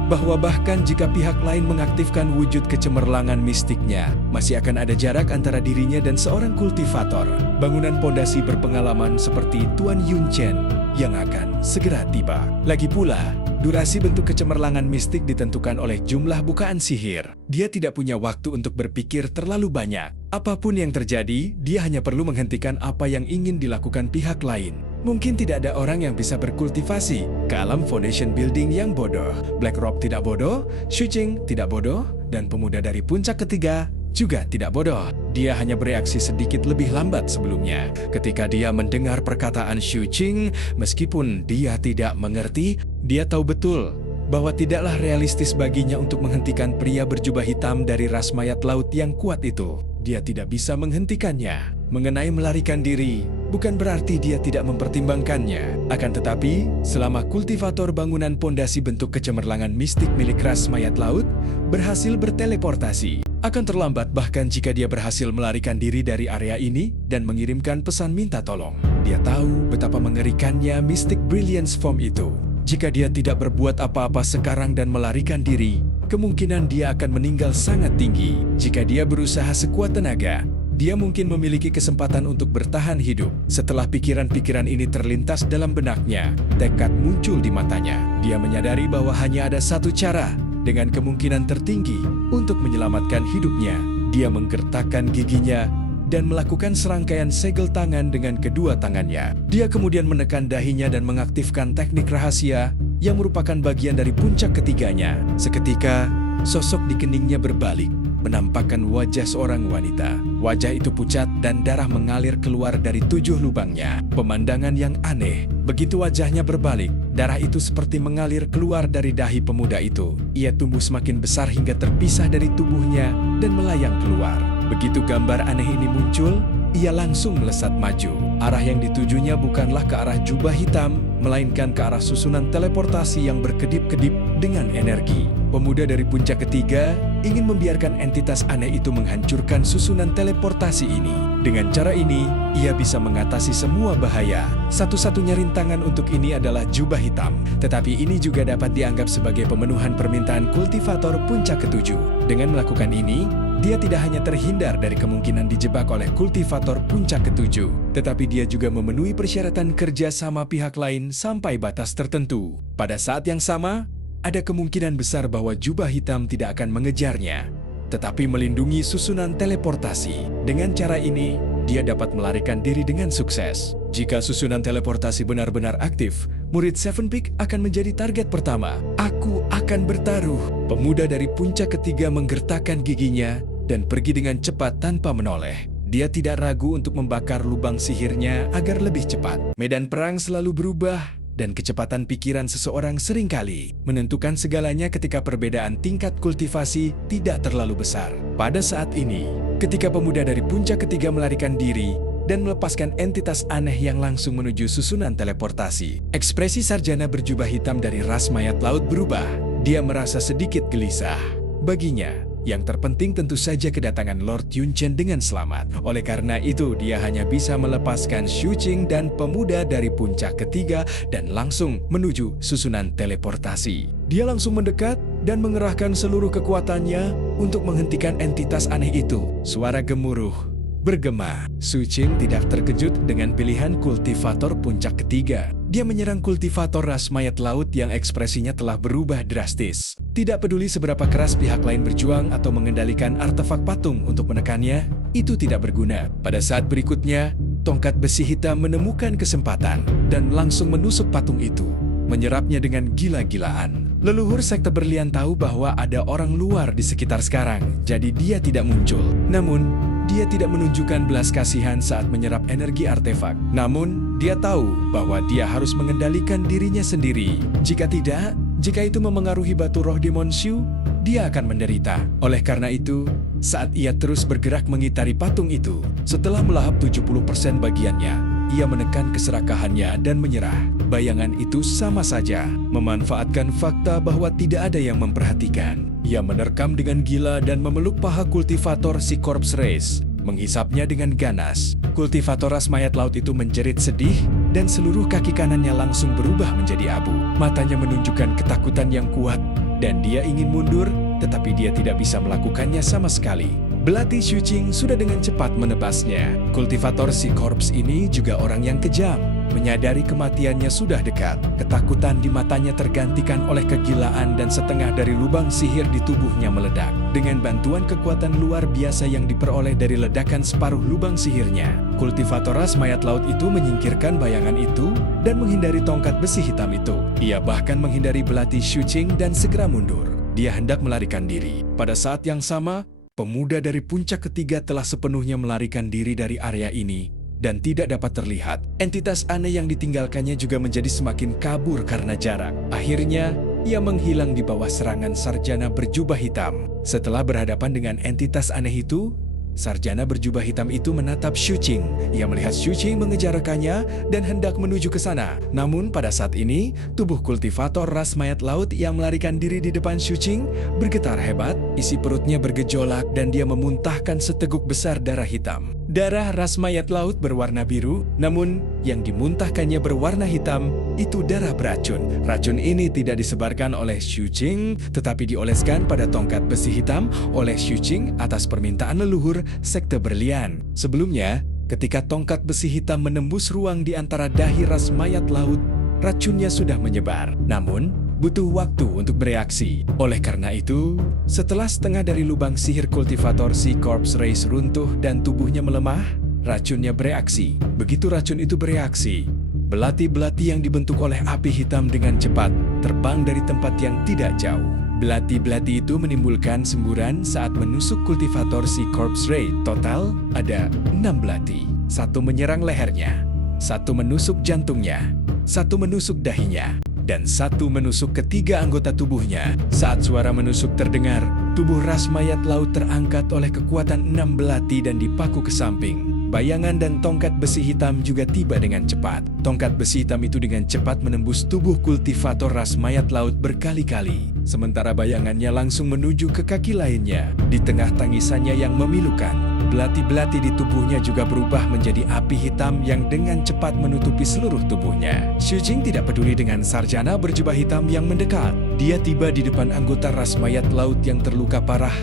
bahwa bahkan jika pihak lain mengaktifkan wujud kecemerlangan mistiknya, masih akan ada jarak antara dirinya dan seorang kultivator. Bangunan pondasi berpengalaman seperti Tuan Yun Chen yang akan segera tiba. Lagi pula, durasi bentuk kecemerlangan mistik ditentukan oleh jumlah bukaan sihir. Dia tidak punya waktu untuk berpikir terlalu banyak. Apapun yang terjadi, dia hanya perlu menghentikan apa yang ingin dilakukan pihak lain. Mungkin tidak ada orang yang bisa berkultivasi ke alam foundation building yang bodoh. Black Robe tidak bodoh, Su Qing tidak bodoh, dan pemuda dari puncak ketiga juga tidak bodoh. Dia hanya bereaksi sedikit lebih lambat sebelumnya. Ketika dia mendengar perkataan Su Qing, meskipun dia tidak mengerti, dia tahu betul bahwa tidaklah realistis baginya untuk menghentikan pria berjubah hitam dari ras mayat laut yang kuat itu. Dia tidak bisa menghentikannya. Mengenai melarikan diri, bukan berarti dia tidak mempertimbangkannya. Akan tetapi, selama kultivator bangunan pondasi bentuk kecemerlangan mistik milik ras mayat laut berhasil berteleportasi, akan terlambat bahkan jika dia berhasil melarikan diri dari area ini dan mengirimkan pesan minta tolong. Dia tahu betapa mengerikannya Mystic Brilliance Form itu. Jika dia tidak berbuat apa-apa sekarang dan melarikan diri, kemungkinan dia akan meninggal sangat tinggi. Jika dia berusaha sekuat tenaga, dia mungkin memiliki kesempatan untuk bertahan hidup. Setelah pikiran-pikiran ini terlintas dalam benaknya, tekad muncul di matanya. Dia menyadari bahwa hanya ada satu cara dengan kemungkinan tertinggi untuk menyelamatkan hidupnya. Dia menggertakkan giginya dan melakukan serangkaian segel tangan dengan kedua tangannya. Dia kemudian menekan dahinya dan mengaktifkan teknik rahasia yang merupakan bagian dari puncak ketiganya. Seketika, sosok di keningnya berbalik, menampakkan wajah seorang wanita. Wajah itu pucat dan darah mengalir keluar dari 7 lubangnya. Pemandangan yang aneh. Begitu wajahnya berbalik, darah itu seperti mengalir keluar dari dahi pemuda itu. Ia tumbuh semakin besar hingga terpisah dari tubuhnya dan melayang keluar. Begitu gambar aneh ini muncul, ia langsung melesat maju. Arah yang ditujunya bukanlah ke arah jubah hitam, melainkan ke arah susunan teleportasi yang berkedip-kedip dengan energi. Pemuda dari puncak ketiga ingin membiarkan entitas aneh itu menghancurkan susunan teleportasi ini. Dengan cara ini, ia bisa mengatasi semua bahaya. Satu-satunya rintangan untuk ini adalah jubah hitam. Tetapi ini juga dapat dianggap sebagai pemenuhan permintaan kultivator puncak ketujuh. Dengan melakukan ini, dia tidak hanya terhindar dari kemungkinan dijebak oleh kultivator puncak ketujuh, tetapi dia juga memenuhi persyaratan kerja sama pihak lain sampai batas tertentu. Pada saat yang sama, ada kemungkinan besar bahwa jubah hitam tidak akan mengejarnya, tetapi melindungi susunan teleportasi. Dengan cara ini, dia dapat melarikan diri dengan sukses. Jika susunan teleportasi benar-benar aktif, murid Seven Peak akan menjadi target pertama. Aku akan bertaruh. Pemuda dari puncak ketiga menggertakkan giginya dan pergi dengan cepat tanpa menoleh. Dia tidak ragu untuk membakar lubang sihirnya agar lebih cepat. Medan perang selalu berubah, dan kecepatan pikiran seseorang seringkali menentukan segalanya ketika perbedaan tingkat kultivasi tidak terlalu besar. Pada saat ini, ketika pemuda dari puncak ketiga melarikan diri, dan melepaskan entitas aneh yang langsung menuju susunan teleportasi. Ekspresi sarjana berjubah hitam dari ras mayat laut berubah. Dia merasa sedikit gelisah. Baginya, yang terpenting tentu saja kedatangan Lord Yunchen dengan selamat. Oleh karena itu, dia hanya bisa melepaskan Xu Qing dan pemuda dari puncak ketiga dan langsung menuju susunan teleportasi. Dia langsung mendekat dan mengerahkan seluruh kekuatannya untuk menghentikan entitas aneh itu. Suara gemuruh bergema. Xu Qing tidak terkejut dengan pilihan kultivator puncak ketiga. Dia menyerang kultivator ras mayat laut yang ekspresinya telah berubah drastis. Tidak peduli seberapa keras pihak lain berjuang atau mengendalikan artefak patung untuk menekannya, itu tidak berguna. Pada saat berikutnya, tongkat besi hitam menemukan kesempatan dan langsung menusuk patung itu, menyerapnya dengan gila-gilaan. Leluhur sekte berlian tahu bahwa ada orang luar di sekitar sekarang, jadi dia tidak muncul. Namun, dia tidak menunjukkan belas kasihan saat menyerap energi artefak. Namun, dia tahu bahwa dia harus mengendalikan dirinya sendiri. Jika tidak, jika itu memengaruhi batu roh Demon Shu, dia akan menderita. Oleh karena itu, saat ia terus bergerak mengitari patung itu, setelah melahap 70% bagiannya, ia menekan keserakahannya dan menyerah. Bayangan itu sama saja memanfaatkan fakta bahwa tidak ada yang memperhatikan. Ia menerkam dengan gila dan memeluk paha kultivator si Corpse Race, menghisapnya dengan ganas. Kultivator ras mayat laut itu menjerit sedih dan seluruh kaki kanannya langsung berubah menjadi abu. Matanya menunjukkan ketakutan yang kuat dan dia ingin mundur, tetapi dia tidak bisa melakukannya sama sekali. Belati Xu Qing sudah dengan cepat menebasnya. Kultivator si Corpse ini juga orang yang kejam. Menyadari kematiannya sudah dekat, ketakutan di matanya tergantikan oleh kegilaan dan setengah dari lubang sihir di tubuhnya meledak. Dengan bantuan kekuatan luar biasa yang diperoleh dari ledakan separuh lubang sihirnya, kultivator ras mayat laut itu menyingkirkan bayangan itu dan menghindari tongkat besi hitam itu. Ia bahkan menghindari belati Xu Qing dan segera mundur. Dia hendak melarikan diri. Pada saat yang sama, pemuda dari puncak ketiga telah sepenuhnya melarikan diri dari area ini dan tidak dapat terlihat. Entitas aneh yang ditinggalkannya juga menjadi semakin kabur karena jarak. Akhirnya, ia menghilang di bawah serangan sarjana berjubah hitam. Setelah berhadapan dengan entitas aneh itu, sarjana berjubah hitam itu menatap Xu Qing. Ia melihat Xu Qing mengejar rekannya dan hendak menuju ke sana. Namun pada saat ini, tubuh kultivator ras mayat laut yang melarikan diri di depan Xu Qing bergetar hebat, isi perutnya bergejolak dan dia memuntahkan seteguk besar darah hitam. Darah ras mayat laut berwarna biru, namun yang dimuntahkannya berwarna hitam, itu darah beracun. Racun ini tidak disebarkan oleh Xu Qing, tetapi dioleskan pada tongkat besi hitam oleh Xu Qing atas permintaan leluhur sekte berlian. Sebelumnya, ketika tongkat besi hitam menembus ruang di antara dahi ras mayat laut, racunnya sudah menyebar. Namun, butuh waktu untuk bereaksi. Oleh karena itu, setelah setengah dari lubang sihir kultivator si Corpse Race runtuh dan tubuhnya melemah, racunnya bereaksi. Begitu racun itu bereaksi, belati-belati yang dibentuk oleh api hitam dengan cepat terbang dari tempat yang tidak jauh. Belati-belati itu menimbulkan semburan saat menusuk kultivator si Corpse Race. Total ada 6 belati. Satu menyerang lehernya, satu menusuk jantungnya, satu menusuk dahinya, dan satu menusuk ketiga anggota tubuhnya. Saat suara menusuk terdengar, tubuh ras mayat laut terangkat oleh kekuatan 6 belati dan dipaku ke samping. Bayangan dan tongkat besi hitam juga tiba dengan cepat. Tongkat besi hitam itu dengan cepat menembus tubuh kultivator ras mayat laut berkali-kali. Sementara bayangannya langsung menuju ke kaki lainnya. Di tengah tangisannya yang memilukan, belati-belati di tubuhnya juga berubah menjadi api hitam yang dengan cepat menutupi seluruh tubuhnya. Xu Qing tidak peduli dengan sarjana berjubah hitam yang mendekat. Dia tiba di depan anggota ras mayat laut yang terluka parah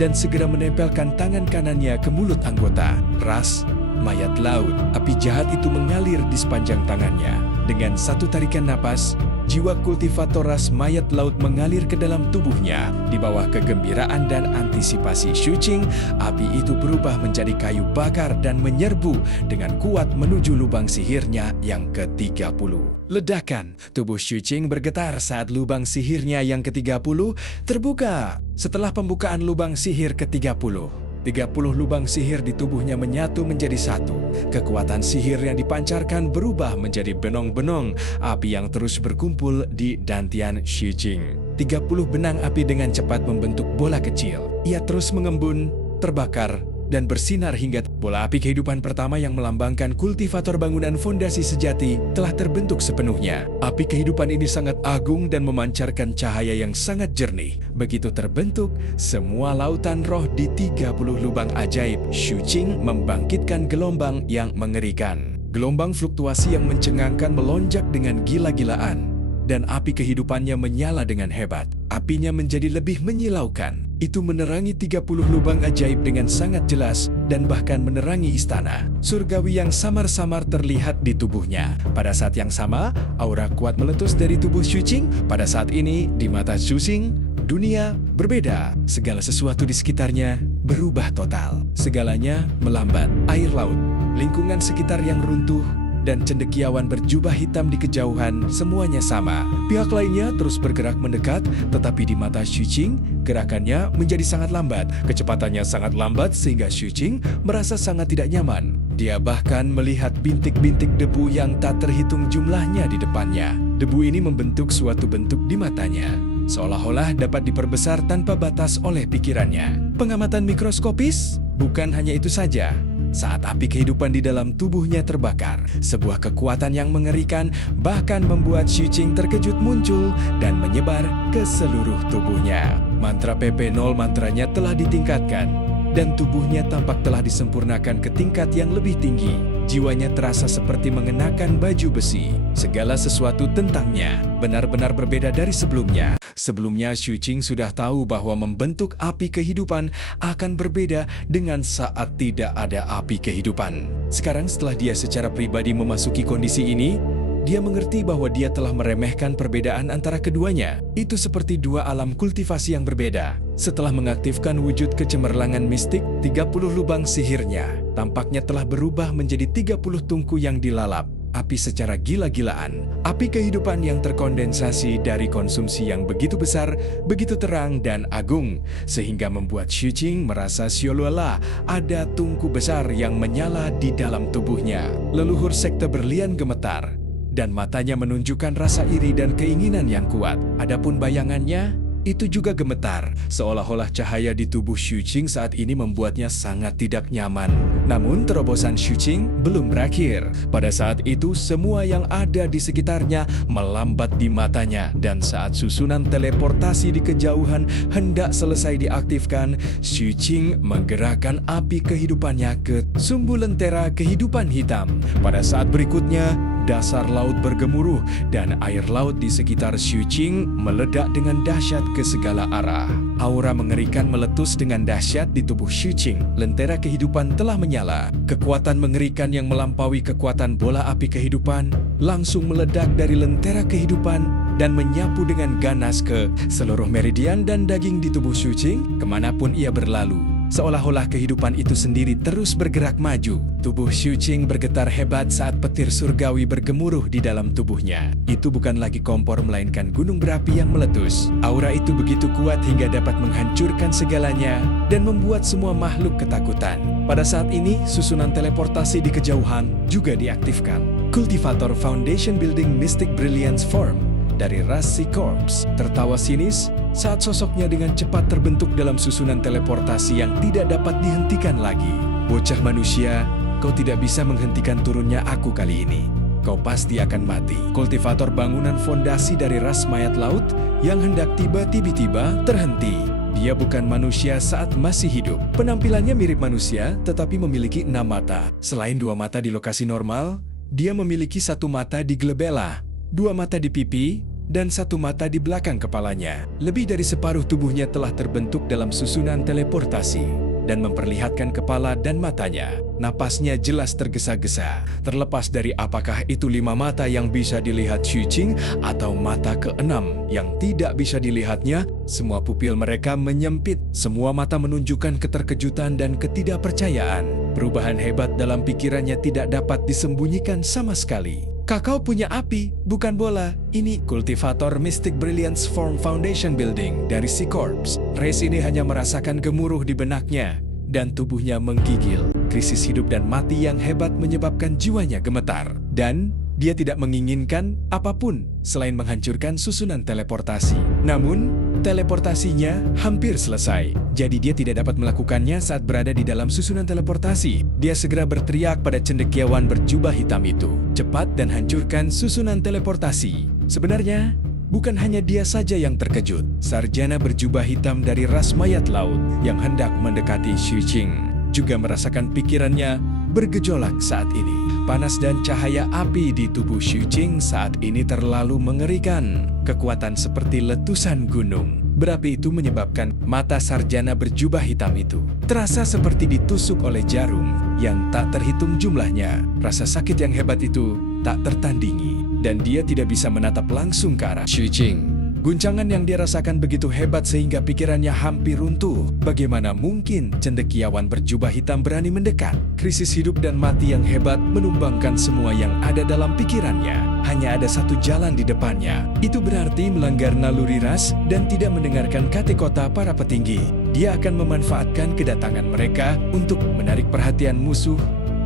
dan segera menempelkan tangan kanannya ke mulut anggota ras mayat laut. Api jahat itu mengalir di sepanjang tangannya. Dengan satu tarikan napas, jiwa kultivator ras mayat laut mengalir ke dalam tubuhnya. Di bawah kegembiraan dan antisipasi Xu Qing, api itu berubah menjadi kayu bakar dan menyerbu dengan kuat menuju lubang sihirnya yang ke-30. Ledakan, tubuh Xu Qing bergetar saat lubang sihirnya yang ke-30 terbuka. Setelah pembukaan lubang sihir ke-30, 30 lubang sihir di tubuhnya menyatu menjadi satu. Kekuatan sihir yang dipancarkan berubah menjadi benong-benong api yang terus berkumpul di dantian Xu Qing. 30 benang api dengan cepat membentuk bola kecil. Ia terus mengembun, terbakar, dan bersinar hingga bola api kehidupan pertama yang melambangkan kultivator bangunan fondasi sejati telah terbentuk sepenuhnya. Api kehidupan ini sangat agung dan memancarkan cahaya yang sangat jernih. Begitu terbentuk, semua lautan roh di 30 lubang ajaib Shuqing membangkitkan gelombang yang mengerikan. Gelombang fluktuasi yang mencengangkan melonjak dengan gila-gilaan. Dan api kehidupannya menyala dengan hebat. Apinya menjadi lebih menyilaukan. Itu menerangi 30 lubang ajaib dengan sangat jelas dan bahkan menerangi istana. Surgawi yang samar-samar terlihat di tubuhnya. Pada saat yang sama, aura kuat meletus dari tubuh Shuqing. Pada saat ini, di mata Shuqing, dunia berbeda. Segala sesuatu di sekitarnya berubah total. Segalanya melambat. Air laut, lingkungan sekitar yang runtuh, dan cendekiawan berjubah hitam di kejauhan, semuanya sama. Pihak lainnya terus bergerak mendekat, tetapi di mata Shuqing, gerakannya menjadi sangat lambat. Kecepatannya sangat lambat sehingga Shuqing merasa sangat tidak nyaman. Dia bahkan melihat bintik-bintik debu yang tak terhitung jumlahnya di depannya. Debu ini membentuk suatu bentuk di matanya, seolah-olah dapat diperbesar tanpa batas oleh pikirannya. Pengamatan mikroskopis? Bukan hanya itu saja. Saat api kehidupan di dalam tubuhnya terbakar, sebuah kekuatan yang mengerikan bahkan membuat Shuqing terkejut muncul dan menyebar ke seluruh tubuhnya. Mantra PP0 mantranya telah ditingkatkan dan tubuhnya tampak telah disempurnakan ke tingkat yang lebih tinggi. Jiwanya terasa seperti mengenakan baju besi. Segala sesuatu tentangnya benar-benar berbeda dari sebelumnya. Sebelumnya Shuqing sudah tahu bahwa membentuk api kehidupan akan berbeda dengan saat tidak ada api kehidupan. Sekarang setelah dia secara pribadi memasuki kondisi ini, dia mengerti bahwa dia telah meremehkan perbedaan antara keduanya. Itu seperti dua alam kultivasi yang berbeda. Setelah mengaktifkan wujud kecemerlangan mistik, 30 lubang sihirnya tampaknya telah berubah menjadi 30 tungku yang dilalap. Api secara gila-gilaan. Api kehidupan yang terkondensasi dari konsumsi yang begitu besar, begitu terang dan agung, sehingga membuat Shuqing merasa seolah-olah ada tungku besar yang menyala di dalam tubuhnya. Leluhur sekte berlian gemetar, dan matanya menunjukkan rasa iri dan keinginan yang kuat. Adapun bayangannya, itu juga gemetar, seolah-olah cahaya di tubuh Shuqing saat ini membuatnya sangat tidak nyaman. Namun terobosan Shuqing belum berakhir. Pada saat itu semua yang ada di sekitarnya melambat di matanya, dan saat susunan teleportasi di kejauhan hendak selesai diaktifkan, Shuqing menggerakkan api kehidupannya ke sumbu lentera kehidupan hitam. Pada saat berikutnya, dasar laut bergemuruh dan air laut di sekitar Shuqing meledak dengan dahsyat ke segala arah. Aura mengerikan meletus dengan dahsyat di tubuh Shuqing. Lentera kehidupan telah menyala. Kekuatan mengerikan yang melampaui kekuatan bola api kehidupan langsung meledak dari lentera kehidupan dan menyapu dengan ganas ke seluruh meridian dan daging di tubuh Shuqing kemanapun ia berlalu. Seolah-olah kehidupan itu sendiri terus bergerak maju. Tubuh Shuqing bergetar hebat saat petir surgawi bergemuruh di dalam tubuhnya. Itu bukan lagi kompor melainkan gunung berapi yang meletus. Aura itu begitu kuat hingga dapat menghancurkan segalanya dan membuat semua makhluk ketakutan. Pada saat ini, susunan teleportasi di kejauhan juga diaktifkan. Cultivator Foundation Building Mystic Brilliance Form dari ras Seacorps tertawa sinis saat sosoknya dengan cepat terbentuk dalam susunan teleportasi yang tidak dapat dihentikan lagi. Bocah manusia, kau tidak bisa menghentikan turunnya aku kali ini. Kau pasti akan mati. Kultivator bangunan fondasi dari ras mayat laut yang hendak tiba-tiba terhenti. Dia bukan manusia saat masih hidup. Penampilannya mirip manusia, tetapi memiliki 6 mata. Selain 2 mata di lokasi normal, dia memiliki 1 mata di glabella, 2 mata di pipi, dan 1 mata di belakang kepalanya. Lebih dari separuh tubuhnya telah terbentuk dalam susunan teleportasi dan memperlihatkan kepala dan matanya. Napasnya jelas tergesa-gesa. Terlepas dari apakah itu 5 mata yang bisa dilihat Shuqing atau mata ke-6 yang tidak bisa dilihatnya, semua pupil mereka menyempit. Semua mata menunjukkan keterkejutan dan ketidakpercayaan. Perubahan hebat dalam pikirannya tidak dapat disembunyikan sama sekali. Kakao punya api, bukan bola. Ini Cultivator Mystic Brilliance Form Foundation Building dari Seacorps. Race ini hanya merasakan gemuruh di benaknya dan tubuhnya menggigil. Krisis hidup dan mati yang hebat menyebabkan jiwanya gemetar. Dan dia tidak menginginkan apapun selain menghancurkan susunan teleportasi. Namun, teleportasinya hampir selesai. Jadi dia tidak dapat melakukannya saat berada di dalam susunan teleportasi. Dia segera berteriak pada cendekiawan berjubah hitam itu. Cepat dan hancurkan susunan teleportasi. Sebenarnya, bukan hanya dia saja yang terkejut. Sarjana berjubah hitam dari ras mayat laut yang hendak mendekati Xu Qing juga merasakan pikirannya bergejolak saat ini. Panas dan cahaya api di tubuh Xu Qing saat ini terlalu mengerikan. Kekuatan seperti letusan gunung berapi itu menyebabkan mata sarjana berjubah hitam itu terasa seperti ditusuk oleh jarum yang tak terhitung jumlahnya. Rasa sakit yang hebat itu tak tertandingi dan dia tidak bisa menatap langsung ke arah Xu Qing. Guncangan yang dia rasakan begitu hebat sehingga pikirannya hampir runtuh. Bagaimana mungkin cendekiawan berjubah hitam berani mendekat? Krisis hidup dan mati yang hebat menumbangkan semua yang ada dalam pikirannya. Hanya ada satu jalan di depannya. Itu berarti melanggar naluri ras dan tidak mendengarkan kata-kata para petinggi. Dia akan memanfaatkan kedatangan mereka untuk menarik perhatian musuh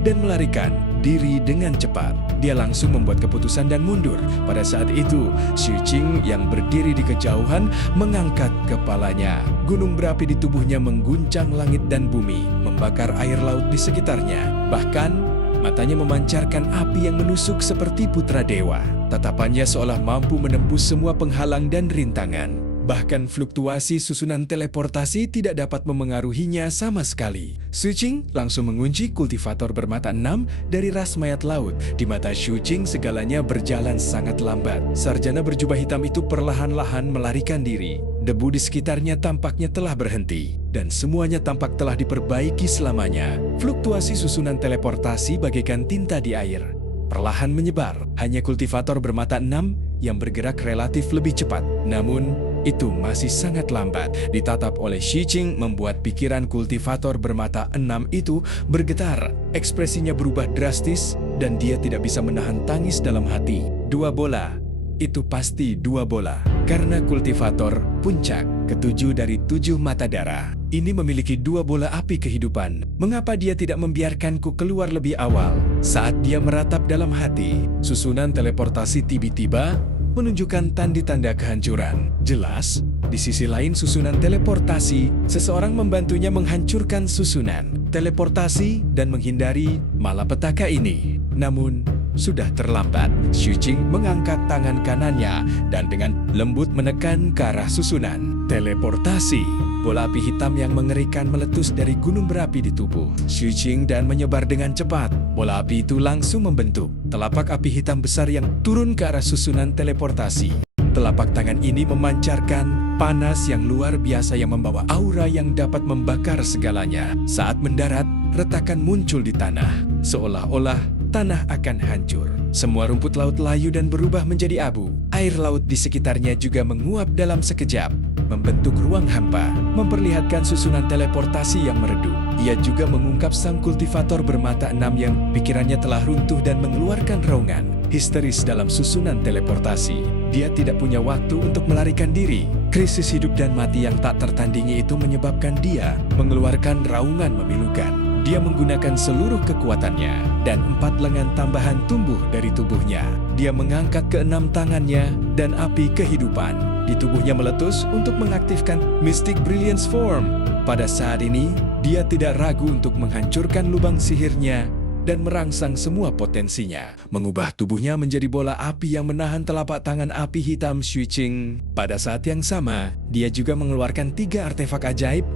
dan melarikan diri dengan cepat. Dia langsung membuat keputusan dan mundur. Pada saat itu, Xu Qing yang berdiri di kejauhan mengangkat kepalanya. Gunung berapi di tubuhnya mengguncang langit dan bumi, membakar air laut di sekitarnya. Bahkan, matanya memancarkan api yang menusuk seperti putra dewa. Tatapannya seolah mampu menembus semua penghalang dan rintangan. Bahkan fluktuasi susunan teleportasi tidak dapat memengaruhinya sama sekali. Xu Qing langsung mengunci kultivator bermata 6 dari ras mayat laut. Di mata Xu Qing segalanya berjalan sangat lambat. Sarjana berjubah hitam itu perlahan-lahan melarikan diri. Debu di sekitarnya tampaknya telah berhenti. Dan semuanya tampak telah diperbaiki selamanya. Fluktuasi susunan teleportasi bagaikan tinta di air perlahan menyebar. Hanya kultivator bermata 6 yang bergerak relatif lebih cepat. Namun, itu masih sangat lambat. Ditatap oleh Xu Qing membuat pikiran kultivator bermata 6 itu bergetar. Ekspresinya berubah drastis dan dia tidak bisa menahan tangis dalam hati. 2 bola. Itu pasti 2 bola. Karena kultivator puncak ke-7 dari 7 mata darah ini memiliki 2 bola api kehidupan. Mengapa dia tidak membiarkanku keluar lebih awal? Saat dia meratap dalam hati, susunan teleportasi tiba-tiba menunjukkan tanda-tanda kehancuran. Jelas, di sisi lain susunan teleportasi, seseorang membantunya menghancurkan susunan teleportasi dan menghindari malapetaka ini. Namun, sudah terlambat. Xu Qing mengangkat tangan kanannya dan dengan lembut menekan ke arah susunan teleportasi. Bola api hitam yang mengerikan meletus dari gunung berapi di tubuh Xu Qing dan menyebar dengan cepat. Bola api itu langsung membentuk telapak api hitam besar yang turun ke arah susunan teleportasi. Telapak tangan ini memancarkan panas yang luar biasa yang membawa aura yang dapat membakar segalanya. Saat mendarat, retakan muncul di tanah, seolah-olah tanah akan hancur. Semua rumput laut layu dan berubah menjadi abu. Air laut di sekitarnya juga menguap dalam sekejap, membentuk ruang hampa, memperlihatkan susunan teleportasi yang meredup. Ia juga mengungkap sang kultivator bermata 6 yang pikirannya telah runtuh dan mengeluarkan raungan histeris dalam susunan teleportasi. Dia tidak punya waktu untuk melarikan diri. Krisis hidup dan mati yang tak tertandingi itu menyebabkan dia mengeluarkan raungan memilukan. Dia menggunakan seluruh kekuatannya dan 4 lengan tambahan tumbuh dari tubuhnya. Dia mengangkat ke-6 tangannya dan api kehidupan di tubuhnya meletus untuk mengaktifkan Mystic Brilliance Form. Pada saat ini, dia tidak ragu untuk menghancurkan lubang sihirnya dan merangsang semua potensinya, mengubah tubuhnya menjadi bola api yang menahan telapak tangan api hitam Xu Qing. Pada saat yang sama, dia juga mengeluarkan 3 artefak ajaib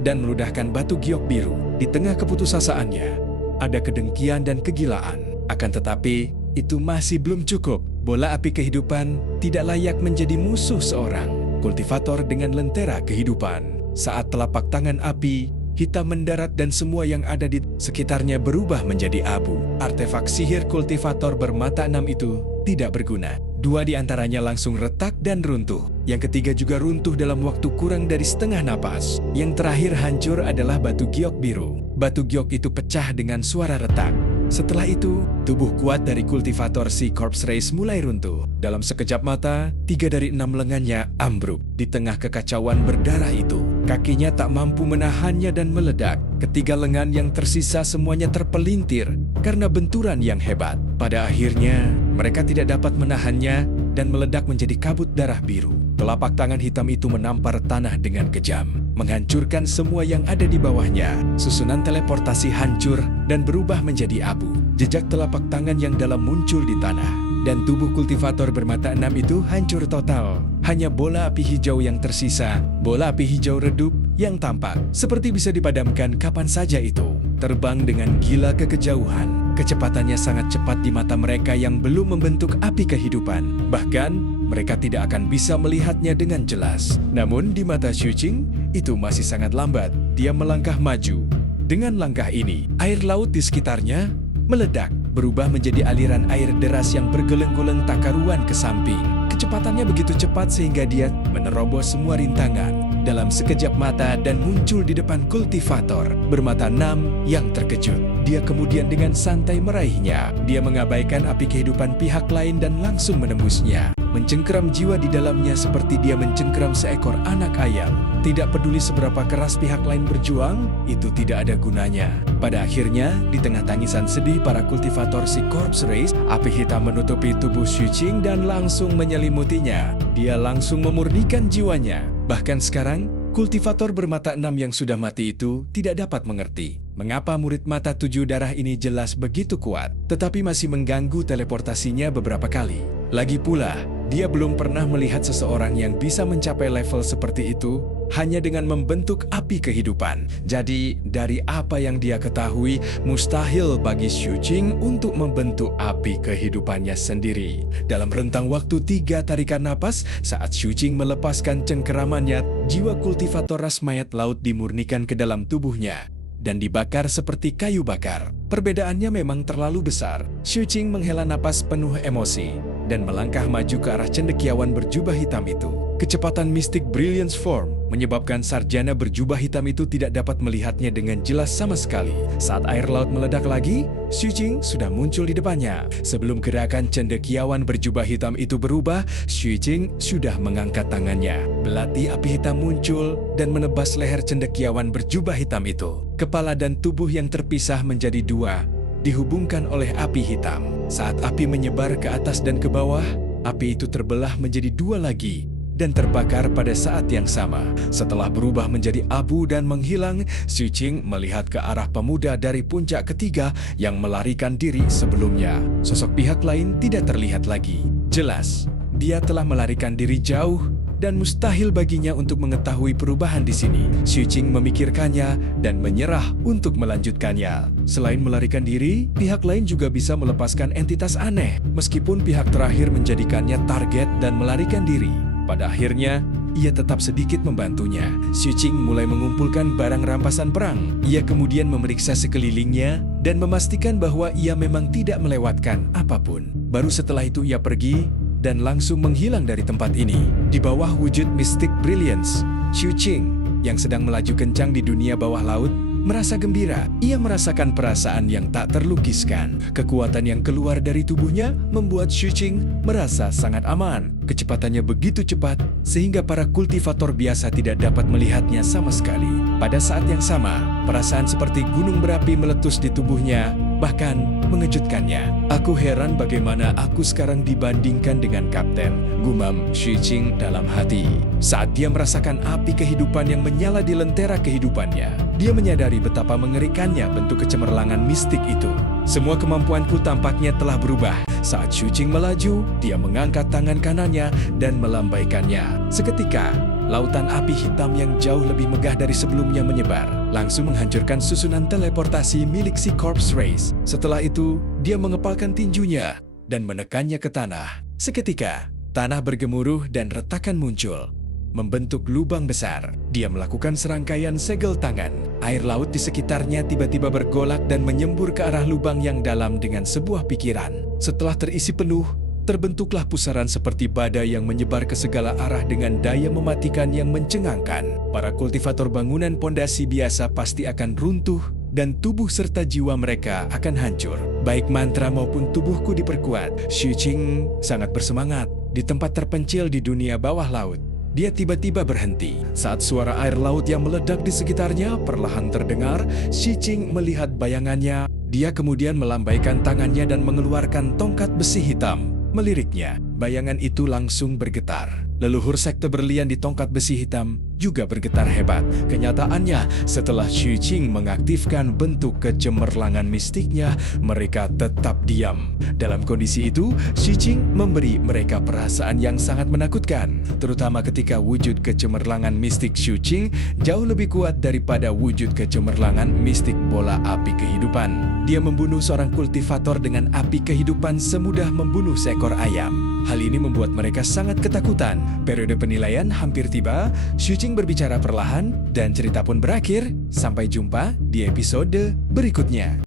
dan meludahkan batu giok biru. Di tengah keputusasaan,nya ada kedengkian dan kegilaan. Akan tetapi, itu masih belum cukup. Bola api kehidupan tidak layak menjadi musuh seorang kultivator dengan lentera kehidupan. Saat telapak tangan api hitam mendarat dan semua yang ada di sekitarnya berubah menjadi abu. Artefak sihir kultivator bermata 6 itu tidak berguna. 2 di antaranya langsung retak dan runtuh. Yang ketiga juga runtuh dalam waktu kurang dari setengah napas. Yang terakhir hancur adalah batu giok biru. Batu giok itu pecah dengan suara retak. Setelah itu, tubuh kuat dari kultivator si Corpse Race mulai runtuh. Dalam sekejap mata, 3 dari 6 lengannya ambruk. Di tengah kekacauan berdarah itu, kakinya tak mampu menahannya dan meledak. Ketiga lengan yang tersisa semuanya terpelintir karena benturan yang hebat. Pada akhirnya, Mereka tidak dapat menahannya dan meledak menjadi kabut darah biru. Telapak tangan hitam itu menampar tanah dengan kejam, menghancurkan semua yang ada di bawahnya. Susunan teleportasi hancur dan berubah menjadi abu. Jejak telapak tangan yang dalam muncul di tanah, dan tubuh kultivator bermata 6 itu hancur total. Hanya bola api hijau yang tersisa, bola api hijau redup yang tampak seperti bisa dipadamkan kapan saja itu. Terbang dengan gila ke kejauhan. Kecepatannya sangat cepat di mata mereka yang belum membentuk api kehidupan. Bahkan, mereka tidak akan bisa melihatnya dengan jelas. Namun di mata Xu Qing, itu masih sangat lambat. Dia melangkah maju. Dengan langkah ini, air laut di sekitarnya meledak, berubah menjadi aliran air deras yang bergeleng-geleng tak karuan ke samping. Kecepatannya begitu cepat sehingga dia menerobos semua rintangan dalam sekejap mata dan muncul di depan kultivator bermata 6 yang terkejut. Dia kemudian dengan santai meraihnya. Dia mengabaikan api kehidupan pihak lain dan langsung menembusnya, mencengkeram jiwa di dalamnya seperti dia mencengkeram seekor anak ayam. Tidak peduli seberapa keras pihak lain berjuang, itu tidak ada gunanya. Pada akhirnya, di tengah tangisan sedih para kultivator si Corpse Race, api hitam menutupi tubuh Xu Qing dan langsung menyelimutinya. Dia langsung memurnikan jiwanya. Bahkan sekarang, kultivator bermata 6 yang sudah mati itu tidak dapat mengerti mengapa murid mata 7 darah ini jelas begitu kuat, tetapi masih mengganggu teleportasinya beberapa kali. Lagi pula, dia belum pernah melihat seseorang yang bisa mencapai level seperti itu hanya dengan membentuk api kehidupan. Jadi, dari apa yang dia ketahui, mustahil bagi Xu Qing untuk membentuk api kehidupannya sendiri. Dalam rentang waktu 3 tarikan napas, saat Xu Qing melepaskan cengkeramannya, jiwa kultivator ras mayat laut dimurnikan ke dalam tubuhnya dan dibakar seperti kayu bakar. Perbedaannya memang terlalu besar. Xu Qing menghela napas penuh emosi dan melangkah maju ke arah cendekiawan berjubah hitam itu. Kecepatan Mystic Brilliance Form menyebabkan sarjana berjubah hitam itu tidak dapat melihatnya dengan jelas sama sekali. Saat air laut meledak lagi, Xu Qing sudah muncul di depannya. Sebelum gerakan cendekiawan berjubah hitam itu berubah, Xu Qing sudah mengangkat tangannya. Belati api hitam muncul dan menebas leher cendekiawan berjubah hitam itu. Kepala dan tubuh yang terpisah menjadi 2, dihubungkan oleh api hitam. Saat api menyebar ke atas dan ke bawah, api itu terbelah menjadi 2 lagi dan terbakar pada saat yang sama. Setelah berubah menjadi abu dan menghilang, Xu Qing melihat ke arah pemuda dari puncak ketiga yang melarikan diri sebelumnya. Sosok pihak lain tidak terlihat lagi. Jelas, dia telah melarikan diri jauh dan mustahil baginya untuk mengetahui perubahan di sini. Xu Qing memikirkannya dan menyerah untuk melanjutkannya. Selain melarikan diri, pihak lain juga bisa melepaskan entitas aneh, meskipun pihak terakhir menjadikannya target dan melarikan diri. Pada akhirnya, ia tetap sedikit membantunya. Xu Qing mulai mengumpulkan barang rampasan perang. Ia kemudian memeriksa sekelilingnya dan memastikan bahwa ia memang tidak melewatkan apapun. Baru setelah itu ia pergi dan langsung menghilang dari tempat ini. Di bawah wujud Mystic Brilliance, Xu Qing yang sedang melaju kencang di dunia bawah laut merasa gembira. Ia merasakan perasaan yang tak terlukiskan. Kekuatan yang keluar dari tubuhnya membuat Xu Qing merasa sangat aman. Kecepatannya begitu cepat sehingga para kultivator biasa tidak dapat melihatnya sama sekali. Pada saat yang sama, perasaan seperti gunung berapi meletus di tubuhnya, bahkan mengejutkannya. Aku heran bagaimana aku sekarang dibandingkan dengan Kapten, gumam Xu Qing dalam hati. Saat dia merasakan api kehidupan yang menyala di lentera kehidupannya, dia menyadari betapa mengerikannya bentuk kecemerlangan mistik itu. Semua kemampuanku tampaknya telah berubah. Saat Xu Qing melaju, dia mengangkat tangan kanannya dan melambaikannya. Seketika, lautan api hitam yang jauh lebih megah dari sebelumnya menyebar, langsung menghancurkan susunan teleportasi milik si Corpse Race. Setelah itu, dia mengepalkan tinjunya dan menekannya ke tanah. Seketika, tanah bergemuruh dan retakan muncul, membentuk lubang besar. Dia melakukan serangkaian segel tangan. Air laut di sekitarnya tiba-tiba bergolak dan menyembur ke arah lubang yang dalam dengan sebuah pikiran. Setelah terisi penuh, terbentuklah pusaran seperti badai yang menyebar ke segala arah dengan daya mematikan yang mencengangkan. Para kultivator bangunan pondasi biasa pasti akan runtuh dan tubuh serta jiwa mereka akan hancur. Baik mantra maupun tubuhku diperkuat. Xu Qing sangat bersemangat. Di tempat terpencil di dunia bawah laut, dia tiba-tiba berhenti. Saat suara air laut yang meledak di sekitarnya perlahan terdengar, Xu Qing melihat bayangannya Dia kemudian melambaikan tangannya dan mengeluarkan tongkat besi hitam. Meliriknya, bayangan itu langsung bergetar. Leluhur sekte berlian di tongkat besi hitam juga bergetar hebat. Kenyataannya, setelah Xu Qing mengaktifkan bentuk kecemerlangan mistiknya, mereka tetap diam. Dalam kondisi itu, Xu Qing memberi mereka perasaan yang sangat menakutkan, terutama ketika wujud kecemerlangan mistik Xu Qing jauh lebih kuat daripada wujud kecemerlangan mistik bola api kehidupan. Dia membunuh seorang kultivator dengan api kehidupan semudah membunuh seekor ayam. Hal ini membuat mereka sangat ketakutan. Periode penilaian hampir tiba, Xu Qing berbicara perlahan, dan cerita pun berakhir. Sampai jumpa di episode berikutnya.